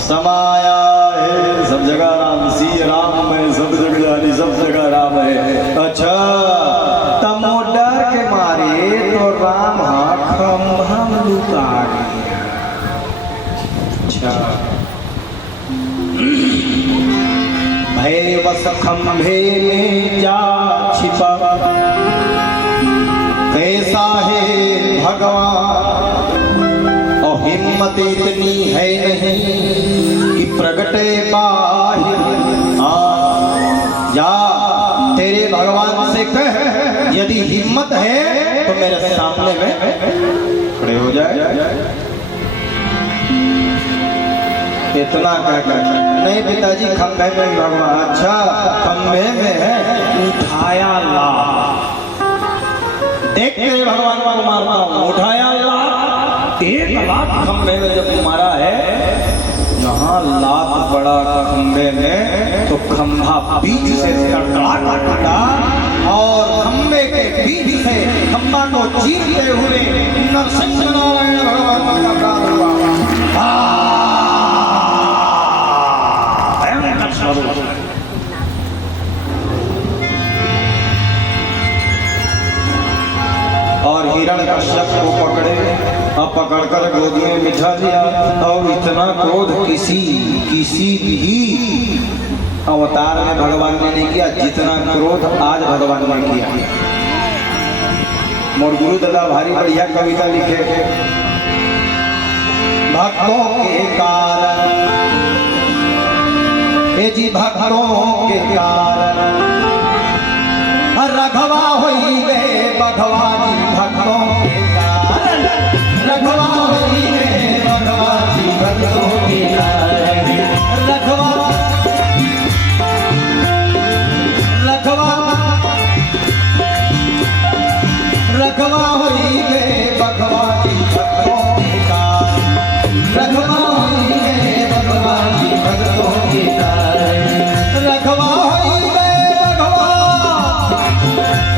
समाया है, सब जगह राम सी राम है, सब जगह जानी सब जगह राम है। अच्छा तमो डर के मारे तो राम हम लुका गया। अच्छा भय बस खंभे में जा छिपा, कैसा है भगवान और हिम्मत इतनी है नहीं कि प्रगटे बाहिर। जा तेरे भगवान से कह यदि हिम्मत है तो मेरे सामने में खड़े हो जाए। इतना क्या नहीं पिताजी खंभे में भगवान। अच्छा खंभे में है उठाया ला, देख तेरे भगवान को मारता हूँ। उठाया ला, 1 लाख खंभे में जब मारा है, यहाँ लाख बड़ा खंभे में तो खंभा बीच से टूटा और खंभे के बीच से खंभा को चीरते हुए नरसिंह नारायण भगवान का प्राण हुआ। और हिरण्यकश्यप को पकड़े और पकड़कर गोद में बिठा लिया। और इतना क्रोध किसी भी अवतार में भगवान ने नहीं किया जितना क्रोध आज भगवान ने किया। मोर गुरु दादा भारी बढ़िया कविता लिखे, भक्तों के कारण हे जी भक्तों के कारण रघवा होई गए भगवा जी भक्तों के कारण, रघवा होई गए भगवा जी भक्तों के कारण। रघवा रघवा होई गए भगवा जी भक्तों के कारण, रघवा होई गए भगवा जी भक्तों के कारण। रघवा होई गए भगवा,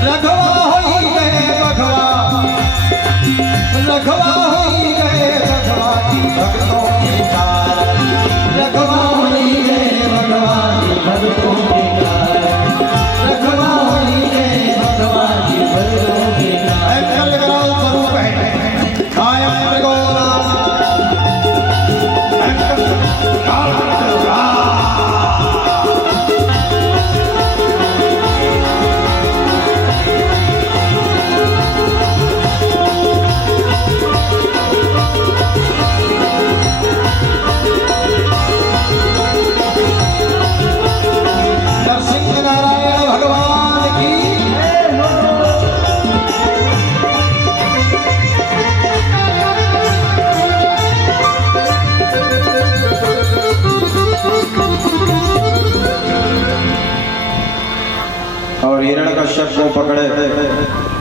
रघवा होई गए भगवा, रघवा होई गए भगवा जी भक्तों के कारण। को पकड़े,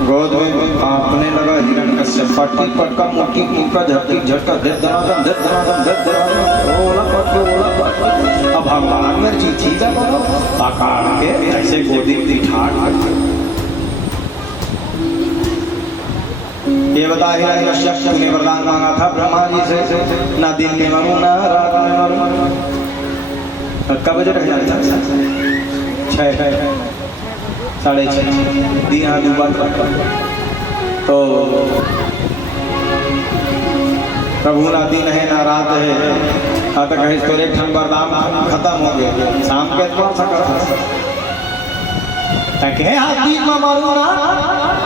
गोद में आपने लगा हिरण्यकश्यप, पट्टी पटका मुट्ठी मुक्का झटकी झटका धर धराधम धर धराधम धर धराधम ओला पट ओला पट। अब भगवान में जी थी जा पकड़ के ऐसे गोदी बिठा ये बता हिरण्यकश्यप ने वरदान मांगा था ब्रह्मा जी से, ना दिन में मरूं ना रात में मरूं। कब बजे रह जाता? 6 साढ़े 6 दिन हाँ डूबा तो प्रभु ना दिन है ना रात है। हाँ तो कहीं तो एक ठन वरदान खत्म हो गया, शाम के तो सका दिन में मारू ना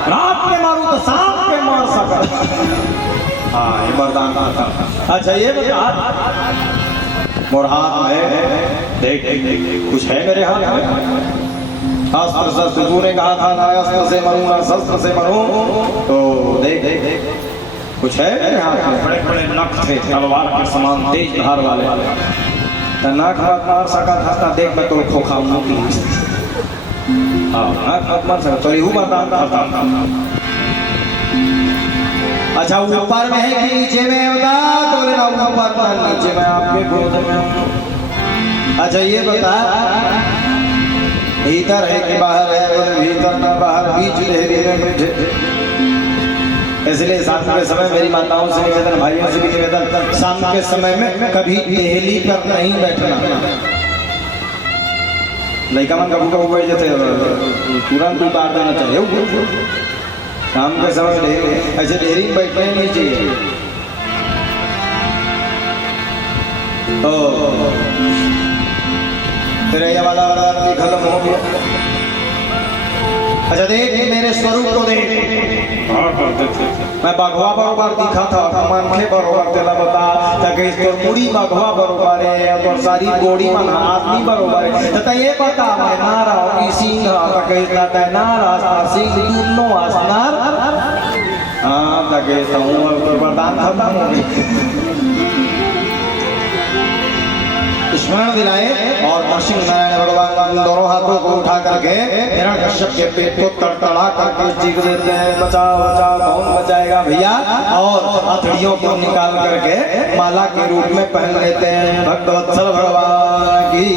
रात में मारू तो शाम के मार सका। हाँ ये वरदान था। अच्छा ये बता मोर हाथ में देख देख देख कुछ है मेरे हाथ में? अस्त्र शस्त्र तूने कहा था ना अस्त्र से मरूं ना शस्त्र से मरूं, तो देख देख देख कुछ है मेरे हाथ में। बड़े बड़े नख थे तलवार के समान तेज धार वाले, नाक मार सका था। देख मैं तो खोखा मुंह मार सका तो यू वरदान था। अच्छा ऊपर में है कि नीचे में बता तो लेना ऊपर नीचे में आपके गोद में। अच्छा ये बता भीतर है कि बाहर है? भीतर ना बाहर बीच में बैठे। इसलिए शाम के समय मेरी माताओं से निवेदन, भाइयों से भी निवेदन, शाम के समय में कभी देहली पर नहीं बैठना। लड़का मन कबू कबू बैठ जाते तुरंत उतार देना चाहिए। शाम के समय ऐसे डेरी में बैठना ही नहीं चाहिए। तो फिर ये वाला वरदान भी खत्म हो गया। अच्छा देख मेरे स्वरूप को देख, मैं बघवा बरोबर दिखा था, मनखे बरोबर तेला बता ताकि तो पूरी बघवा बरोबर है और सारी गोड़ी मन आदमी बरोबर है। तो ये बता मैं नारा की सिंह ताकि ताता नारा सिंह दोनों आसनार। हाँ ताकि तो वरदान खत्म हो गई। स्मरण दिलाए और नरसिंह नारायण भगवान दोनों हाथों को उठा करके हिरण्यकश्यप के पेट को तड़तड़ा करके चीख देते हैं, बचाओ बचाओ। कौन बचाएगा भैया? और हथेलियों को निकाल करके माला के रूप में पहन लेते हैं। भक्तवत्सल भगवान की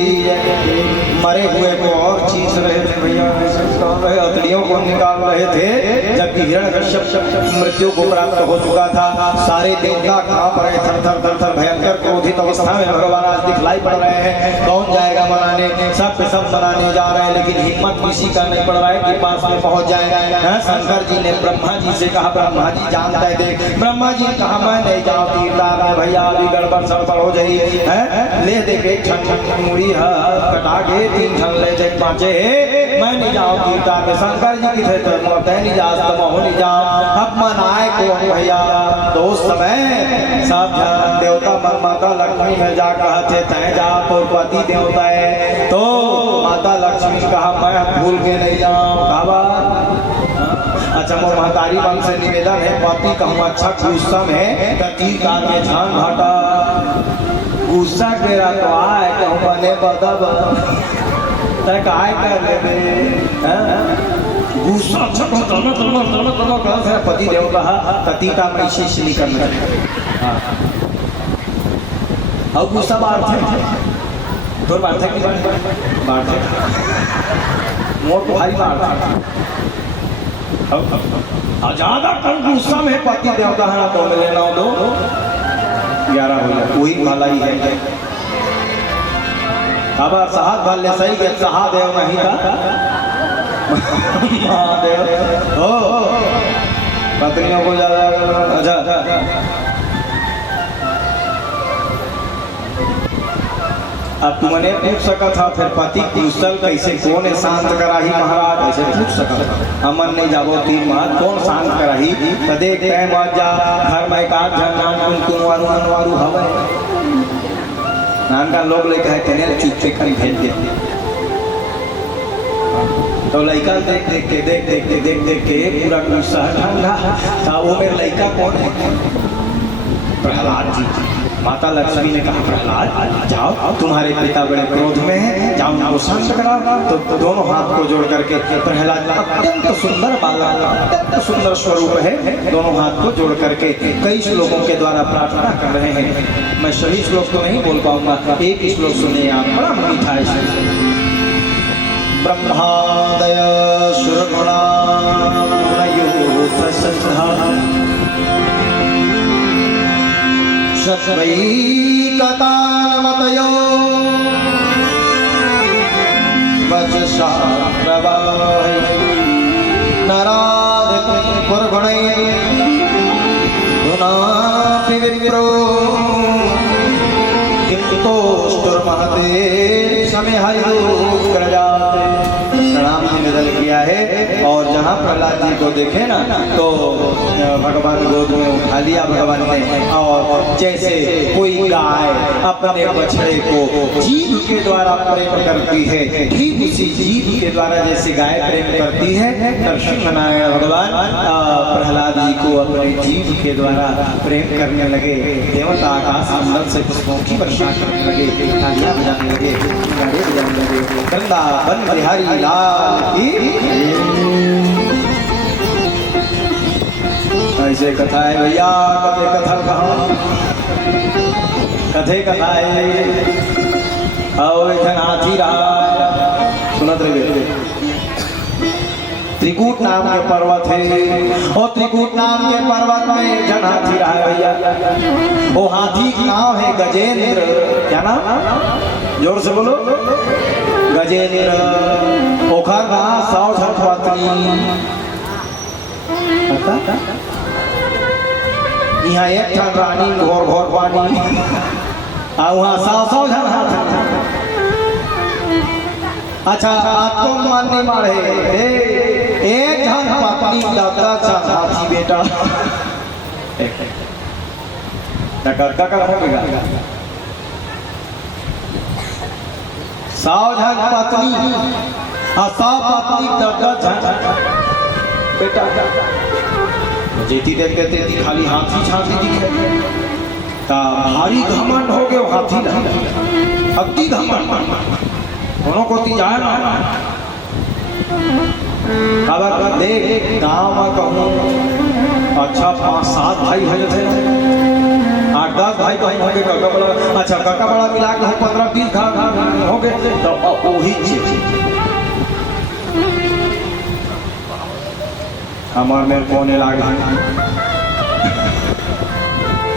मरे हुए को और चीख रहे थे भैया, हथेलियों को निकाल रहे थे, जबकि हिरण्यकश्यप मृत्यु को प्राप्त हो चुका था। सारे देवता कांप रहे, थर थर थर थर भयंकर क्रोधित अवस्था में भगवान आज दिखलाई पड़ रहे हैं। कौन जाएगा मनाने? सब पे सब मनाने जा रहे हैं, लेकिन हिम्मत किसी का नहीं पड़ रहा है कि पास में पहुंच जाएगा। शंकर जी ने ब्रह्मा जी से कहा, ब्रह्मा जी जानता है देख। ब्रह्मा जी कहा मैं नहीं जाऊँ तीरदार में भैया, अभी गड़बड़ सड़बड़ हो जाई है। ले दे के छन मुड़ी कटा के 3 ठन ले दे 5 मैं नहीं जाऊँ तीरदार में। शंकर जी की थे तो मोहते नहीं जा मोह नहीं जा। अब मनाए कौन भैया? तो उस समय सब देवता मन माता लक्ष्मी में जा कहते तय जा, तो पति देवता है। तो माता लक्ष्मी कहा मैं भूल के नहीं जाऊँ। अच्छा मोर महतारी मन से निवेदन है, पति कहूँ अच्छा गुस्सा में तीर का के झान घाटा गुस्सा तेरा तो आए कहूँ बने बदब तय काय कर ले गुस्सा पति देव कहा पति का मैं शिष्य करना और गुस्सा बात है तो बात है कि बात है मोर तो भारी बात है ज्यादा कम गुस्सा में पति देव कहा तो मिले 9 2 11 हो जाए वही भलाई है। अब सहाद भले सही के सहादेव नहीं था महादेव हो पत्नियों को ज्यादा अच्छा। अब तुमने पूछ सका था फिर पति कुशल कैसे कौन शांत कराही महाराज ऐसे पूछ सका था। अमन नहीं जाबो तीन महाराज कौन शांत कराही तो देख मत जा घर में का नाम कुनवारू मनवारू हवे नान का लोग लेके है कहने चुप से कहीं भेज दे तो लड़का देख देख के देख देख के देख देख के पूरा गुस्सा ठंडा था। वो मेरे लड़का कौन है? प्रहलाद जी। माता लक्ष्मी ने कहा प्रहलाद जाओ, तुम्हारे पिता बड़े क्रोध में हैं, जाओ उनको शांत कराओ। तो दोनों हाथ को जोड़ करके प्रहलाद अत्यंत सुंदर बालक, अत्यंत सुंदर स्वरूप है, दोनों हाथ को जोड़ करके कई श्लोकों के द्वारा प्रार्थना कर रहे हैं। मैं सभी श्लोक तो नहीं बोल पाऊंगा, एक ही श्लोक सुनिए आप, बड़ा मीठा है। ब्रह्मादय सुरगुणा सत्वैकतामतयो वचसा प्रवाहै नराधिपं पुरगुणैः धुनापि विप्रो किन्तुष्टुर्महते समय हरिदूतग्रजाते। प्रणाम निवेदन किया है और जहाँ प्रहलाद जी को देखे ना तो भगवान गोद में उठा लिया भगवान ने, और जैसे कोई गाय अपने बछड़े को जीभ के द्वारा प्रेम करती है, ठीक उसी जीभ के द्वारा जैसे गाय प्रेम करती है, नरसिंह भगवान प्रहलाद जी को अपने जीभ के द्वारा प्रेम करने लगे। देवता आकाश मंडल से पुष्पों की वर्षा करने लगे, तालियां बजाने लगे, गाड़ियां बजाने लगे। वृंदावन बिहारी लाल की ऐसे कथा है भैया, कथे कथा कहाँ कथे कथा है। और एक हाथी रहा, सुनत रहे, त्रिकूट नाम के पर्वत है, और त्रिकूट नाम के पर्वत में जन हाथी रहा है भैया। वो हाथी का नाम है गजेंद्र। क्या नाम? जोर से बोलो। गजेंद्र। ओखर रहा 100 पत्नी। यहाँ एक ठन रानी घोर घोर पानी, और वहाँ 100 जन हाथी। अच्छा आपको मन नहीं मारे, एक जन पत्नी दादा हाथी बेटा का होगा 100 जन पत्नी और 100 पत्नी दादा बेटा। जेती देखते तेती खाली हाथी छाती दिखे, भारी घमंड हो गए हाथी, अति घमंड दोनों को ती जाए ना। खबर देख गाँव में कहूँ अच्छा 5-7 भाई भाई थे, 8-10 भाई बहन हो गए, काका बड़ा, अच्छा काका बड़ा मिला के 15-20 हो गए, तो वही चीज हमार में कोने लागे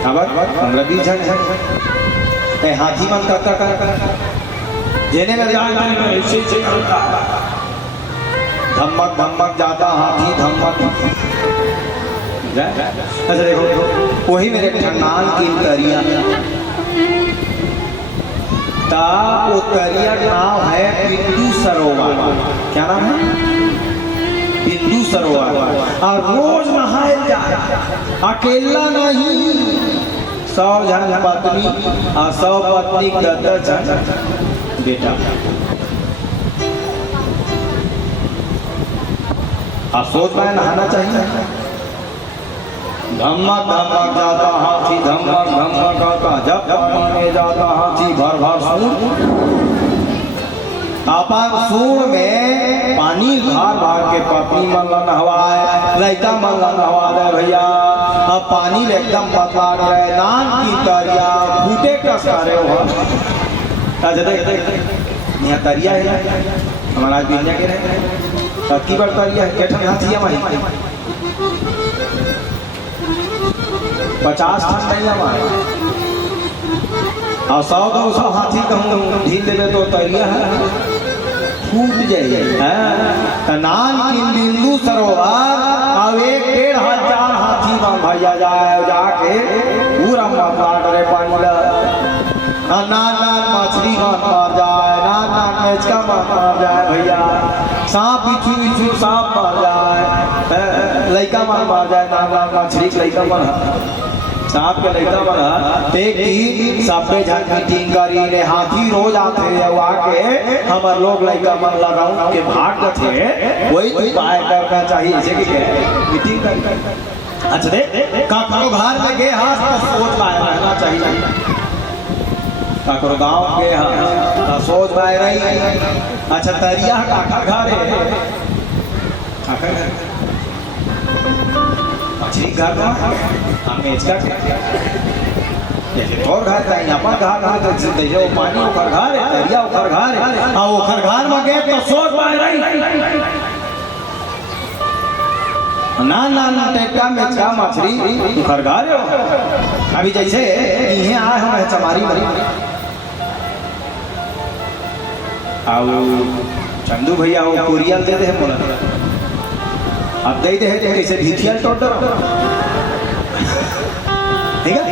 खबर 15-20 जन है। हाथी मन का जेने में धमक धमक जाता हाथी, धमक। अच्छा देखो वही मेरे ठंडाल की उतरिया, वो उतरिया का नाम है बिंदु सरोवर। क्या नाम है? बिंदु सरोवर। और रोज नहाए जाए, अकेला नहीं, 100 जन पत्नी और 100 पत्नी 10 जन बेटा। आप सोच पाए नहाना चाहिए। धमक धमक जाता हाथी, धमक धमक आता, जब माने जाता हाथी भर भर सूंड। अपन सूंड में पानी भार भार के पत्नी मन नहवाए, लड़का मन नहवा दे भैया। अब पानी एकदम पतला रहे, नान की तरिया फूटे कस करे हो। अच्छा देख यहाँ तरिया है हमारा दुनिया के रहे की बार तरिया है कैठन हाथी हमारी 50 ठन नहीं हमारे, और 100-200 हाथी कहूँ ढील देवे तो तरिया है फूट जाइए। नान की बिंदु सरोवर, अब 1-1.5 हाथी में भैया जाए, जाके पूरा मतला डरे पानी ला, नान मछली मार जाए, नान मेचका मार जाए भैया, सांप बिच्छू सांप मार जाए, लड़का मार जाए, नान मछली लड़का मार, सांप के लड़का मार। देखी सबे झन मीटिंग करी ने, हाथी रोज आते आके हमार लोग लड़का मन लगाऊ के भाग थे, वही उपाय करना चाहिए मीटिंग कर। अच्छा दे काकरो घर में गे हाथ तो सोच पाए रहना चाहिए। काकरो गांव के हाथ तो सोच पाए रही। अच्छा तरिया काका घर है, काका घर मछली घर में हमें इसका जैसे और घर है अपन घर तो जैसे पानी ओकर घर है, तरिया ओकर घर है, हां ओकर घर में गे तो सोच पाए रही। ना ना ना टेका में क्या मछली खरगार हो। अभी जैसे इहे आए हम चमारी मरी आओ चंदू भैया वो कुरियल दे दे बोला अब दे दे कैसे भिखिया टोटर ठीक है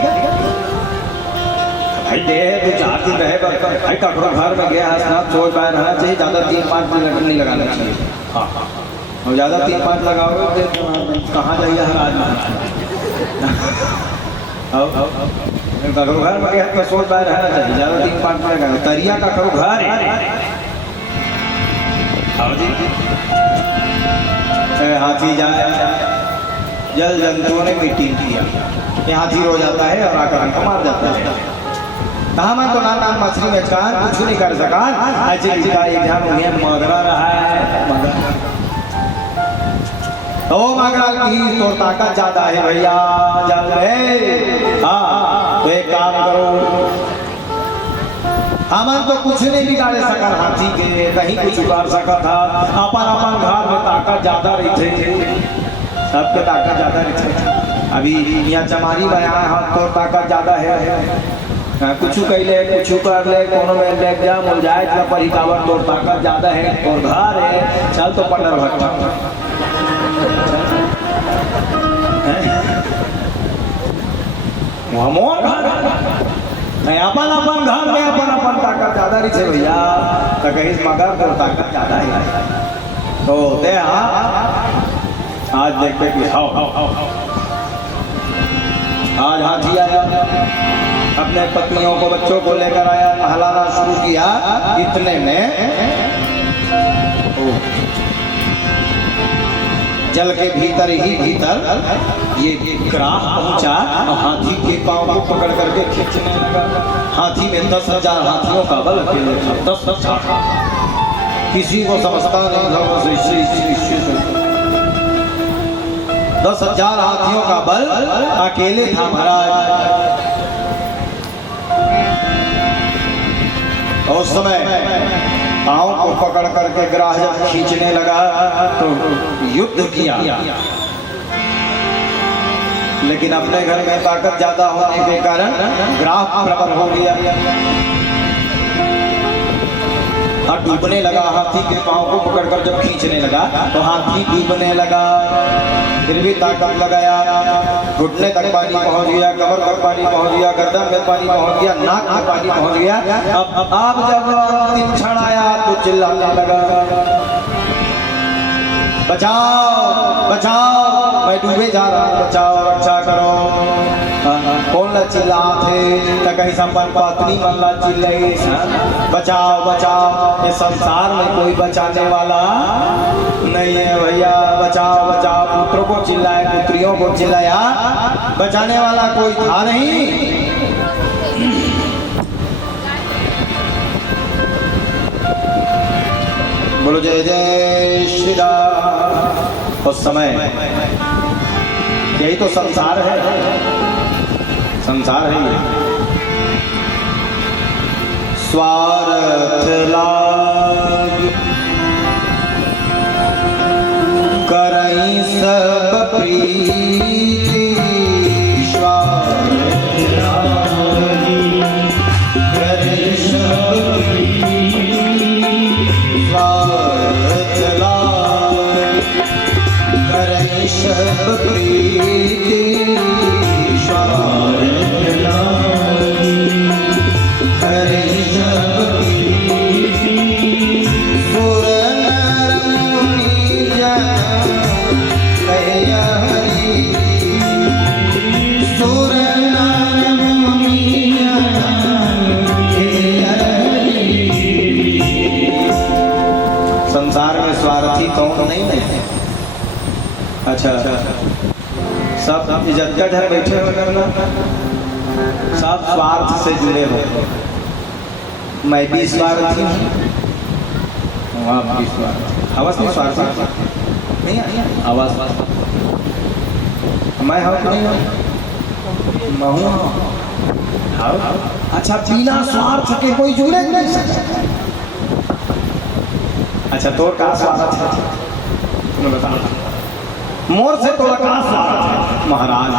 भाई दे तू 4 दिन रहे भाई ककरो घर में गया ना सोच पाए रहना चाहिए। ज्यादा 3-5 मिनट नहीं लगाना चाहिए। हाँ और ज़्यादा 3-5 लगाओगे तो कहाँ जाइए हर आदमी। करो घर में गया तो सोच पाए रहना चाहिए। ज़्यादा 3-5 मिनट लगाओ तरिया का करो घर हाथी जाए जल जंतुओं ने मिट्टी किया ये हाथी रो जाता है और आकर हमको मार जाता है। कहा मैं तो ना मछली में कान कुछ नहीं कर सका। ऐसे एग्जाम मगरा रहा है तो मगरल की तो ताकत ज्यादा है भैया जल है। हाँ तो एक काम करो हमन तो कुछ नहीं बिगाड़े सकल हाथी के कहीं कुछ उगाड़ सका था। अपन घर में ताकत ज्यादा रहते थे सबके ताकत ज्यादा रहते। अभी यहाँ चमारी में आए हम तो ताकत ज्यादा है कुछ कैले कुछ कर ले कोनो में लेक जा मुल जाए तो परिकावर तोर ताकत ज्यादा है तोर घर है चल तो पंडर भट्टा अपन घर में अपन ताकत ज्यादा रही है भैया तो कहीं मगर तो ताकत ज्यादा है तो दे आज देखते कि आज हाथी आया अपने पत्नियों को बच्चों को लेकर आया नहलाना शुरू किया। इतने में जल के भीतर ही भीतर ये ग्राह पहुंचा और हाथी के पांव को पकड़ करके खींचने लगा। हाथी में 10,000 हाथियों का बल अकेले था। 10,000 किसी को समझता नहीं था 10,000 हाथियों का बल अकेले था महाराज। उस समय पांव को पकड़ करके ग्राह जब खींचने लगा तो युद्ध किया लेकिन अपने घर में ताकत ज्यादा होने के कारण ग्राह प्रबल हो गया और डूबने लगा। हाथी के पांव को पकड़कर जब खींचने लगा तो हाथी डूबने लगा फिर भी ताकत लगाया। घुटने तक पानी पहुंच गया, कमर तक पानी पहुंच गया, गर्दन में पानी पहुंच गया, नाक में पानी पहुंच गया। अब जब अंतिम क्षण आया तो चिल्लाने लगा बचाओ बचाओ मैं डूबे जा रहा हूँ बचाओ रक्षा करो। कौन ला चिल्ला थे कहीं संपन्न पत्नी मल्ला चिल्लाई बचाओ बचाओ। ये संसार में कोई बचाने वाला नहीं है भैया। बचाओ बचाओ पुत्रों को चिल्लाए पुत्रियों को चिल्लाया बचाने वाला कोई था नहीं। बोलो जय जय श्री राम। उस समय यही तो संसार है, संसार है स्वार्थ लाग करई सब प्रीति स्वार्थ लाग करई सब प्रीति स्वार्थ लाग करई सब प्रीति स्वार्थ लाग करई सब प्रीति सुर नर मुनि जन कहिया हरि सुर नर मुनि जन कहिया हरि। संसार में स्वार्थी कौन नहीं है। अच्छा सब इज्जत का घर बैठे हो करना, सब स्वार्थ से जुड़े हो। मैं भी स्वार्थी हूँ, आप भी स्वार्थी। आवाज नहीं स्वार्थी नहीं आवाज मैं हूँ नहीं मैं हूँ। अच्छा बिना स्वार्थ के कोई जुड़े नहीं सकता। अच्छा तो का स्वार्थ है तुम्हें बता, मोर से तो का स्वार्थ है। महाराज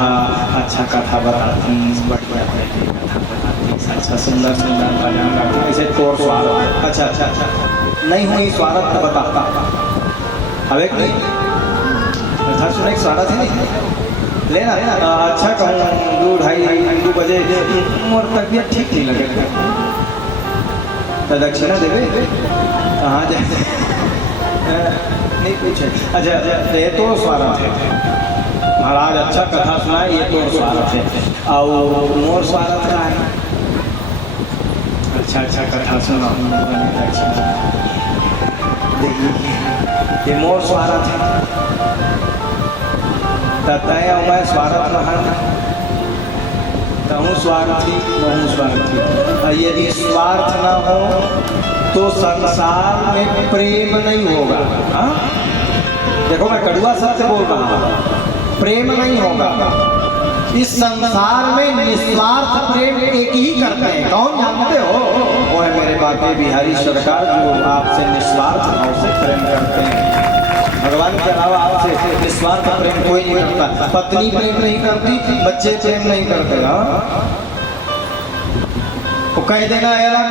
अच्छा कथा बताती, बढ़िया कथा बताती, अच्छा सुंदर सुंदर भजन गाती, ऐसे तो स्वार्थ। अच्छा अच्छा अच्छा नहीं हुई स्वार्थ तो बताता अब एक नहीं अच्छा सुने स्वार्थ है नहीं लेना अच्छा कहूँ 2-2:30 बजे मोर तबियत ठीक नहीं लगे तो दक्षिणा देवे कहाँ जाए नहीं पूछे। अच्छा ये तो स्वार्थ है महाराज, अच्छा कथा सुनाए ये तो स्वार्थ है। और मोर स्वार्थ का है अच्छा अच्छा कथा सुना देखिए ये मोर स्वार्थ है। तय मैं स्वार्थ महान कहूँ स्वार्थी कहूँ स्वार्थी। यदि स्वार्थ न हो तो संसार में प्रेम नहीं होगा। हाँ देखो मैं कड़ुआ शब्द से बोल रहा हूँ, प्रेम नहीं होगा इस संसार में। निस्वार्थ प्रेम एक ही करते हैं, कौन जानते हो? वो है मेरे बाके बिहारी सरकार जो आपसे निस्वार्थ भाव से प्रेम करते हैं। भगवान के अलावा आपसे निस्वार्थ प्रेम कोई नहीं करता। पत्नी प्रेम नहीं करती, बच्चे प्रेम नहीं करते। हाँ वो कह देना यार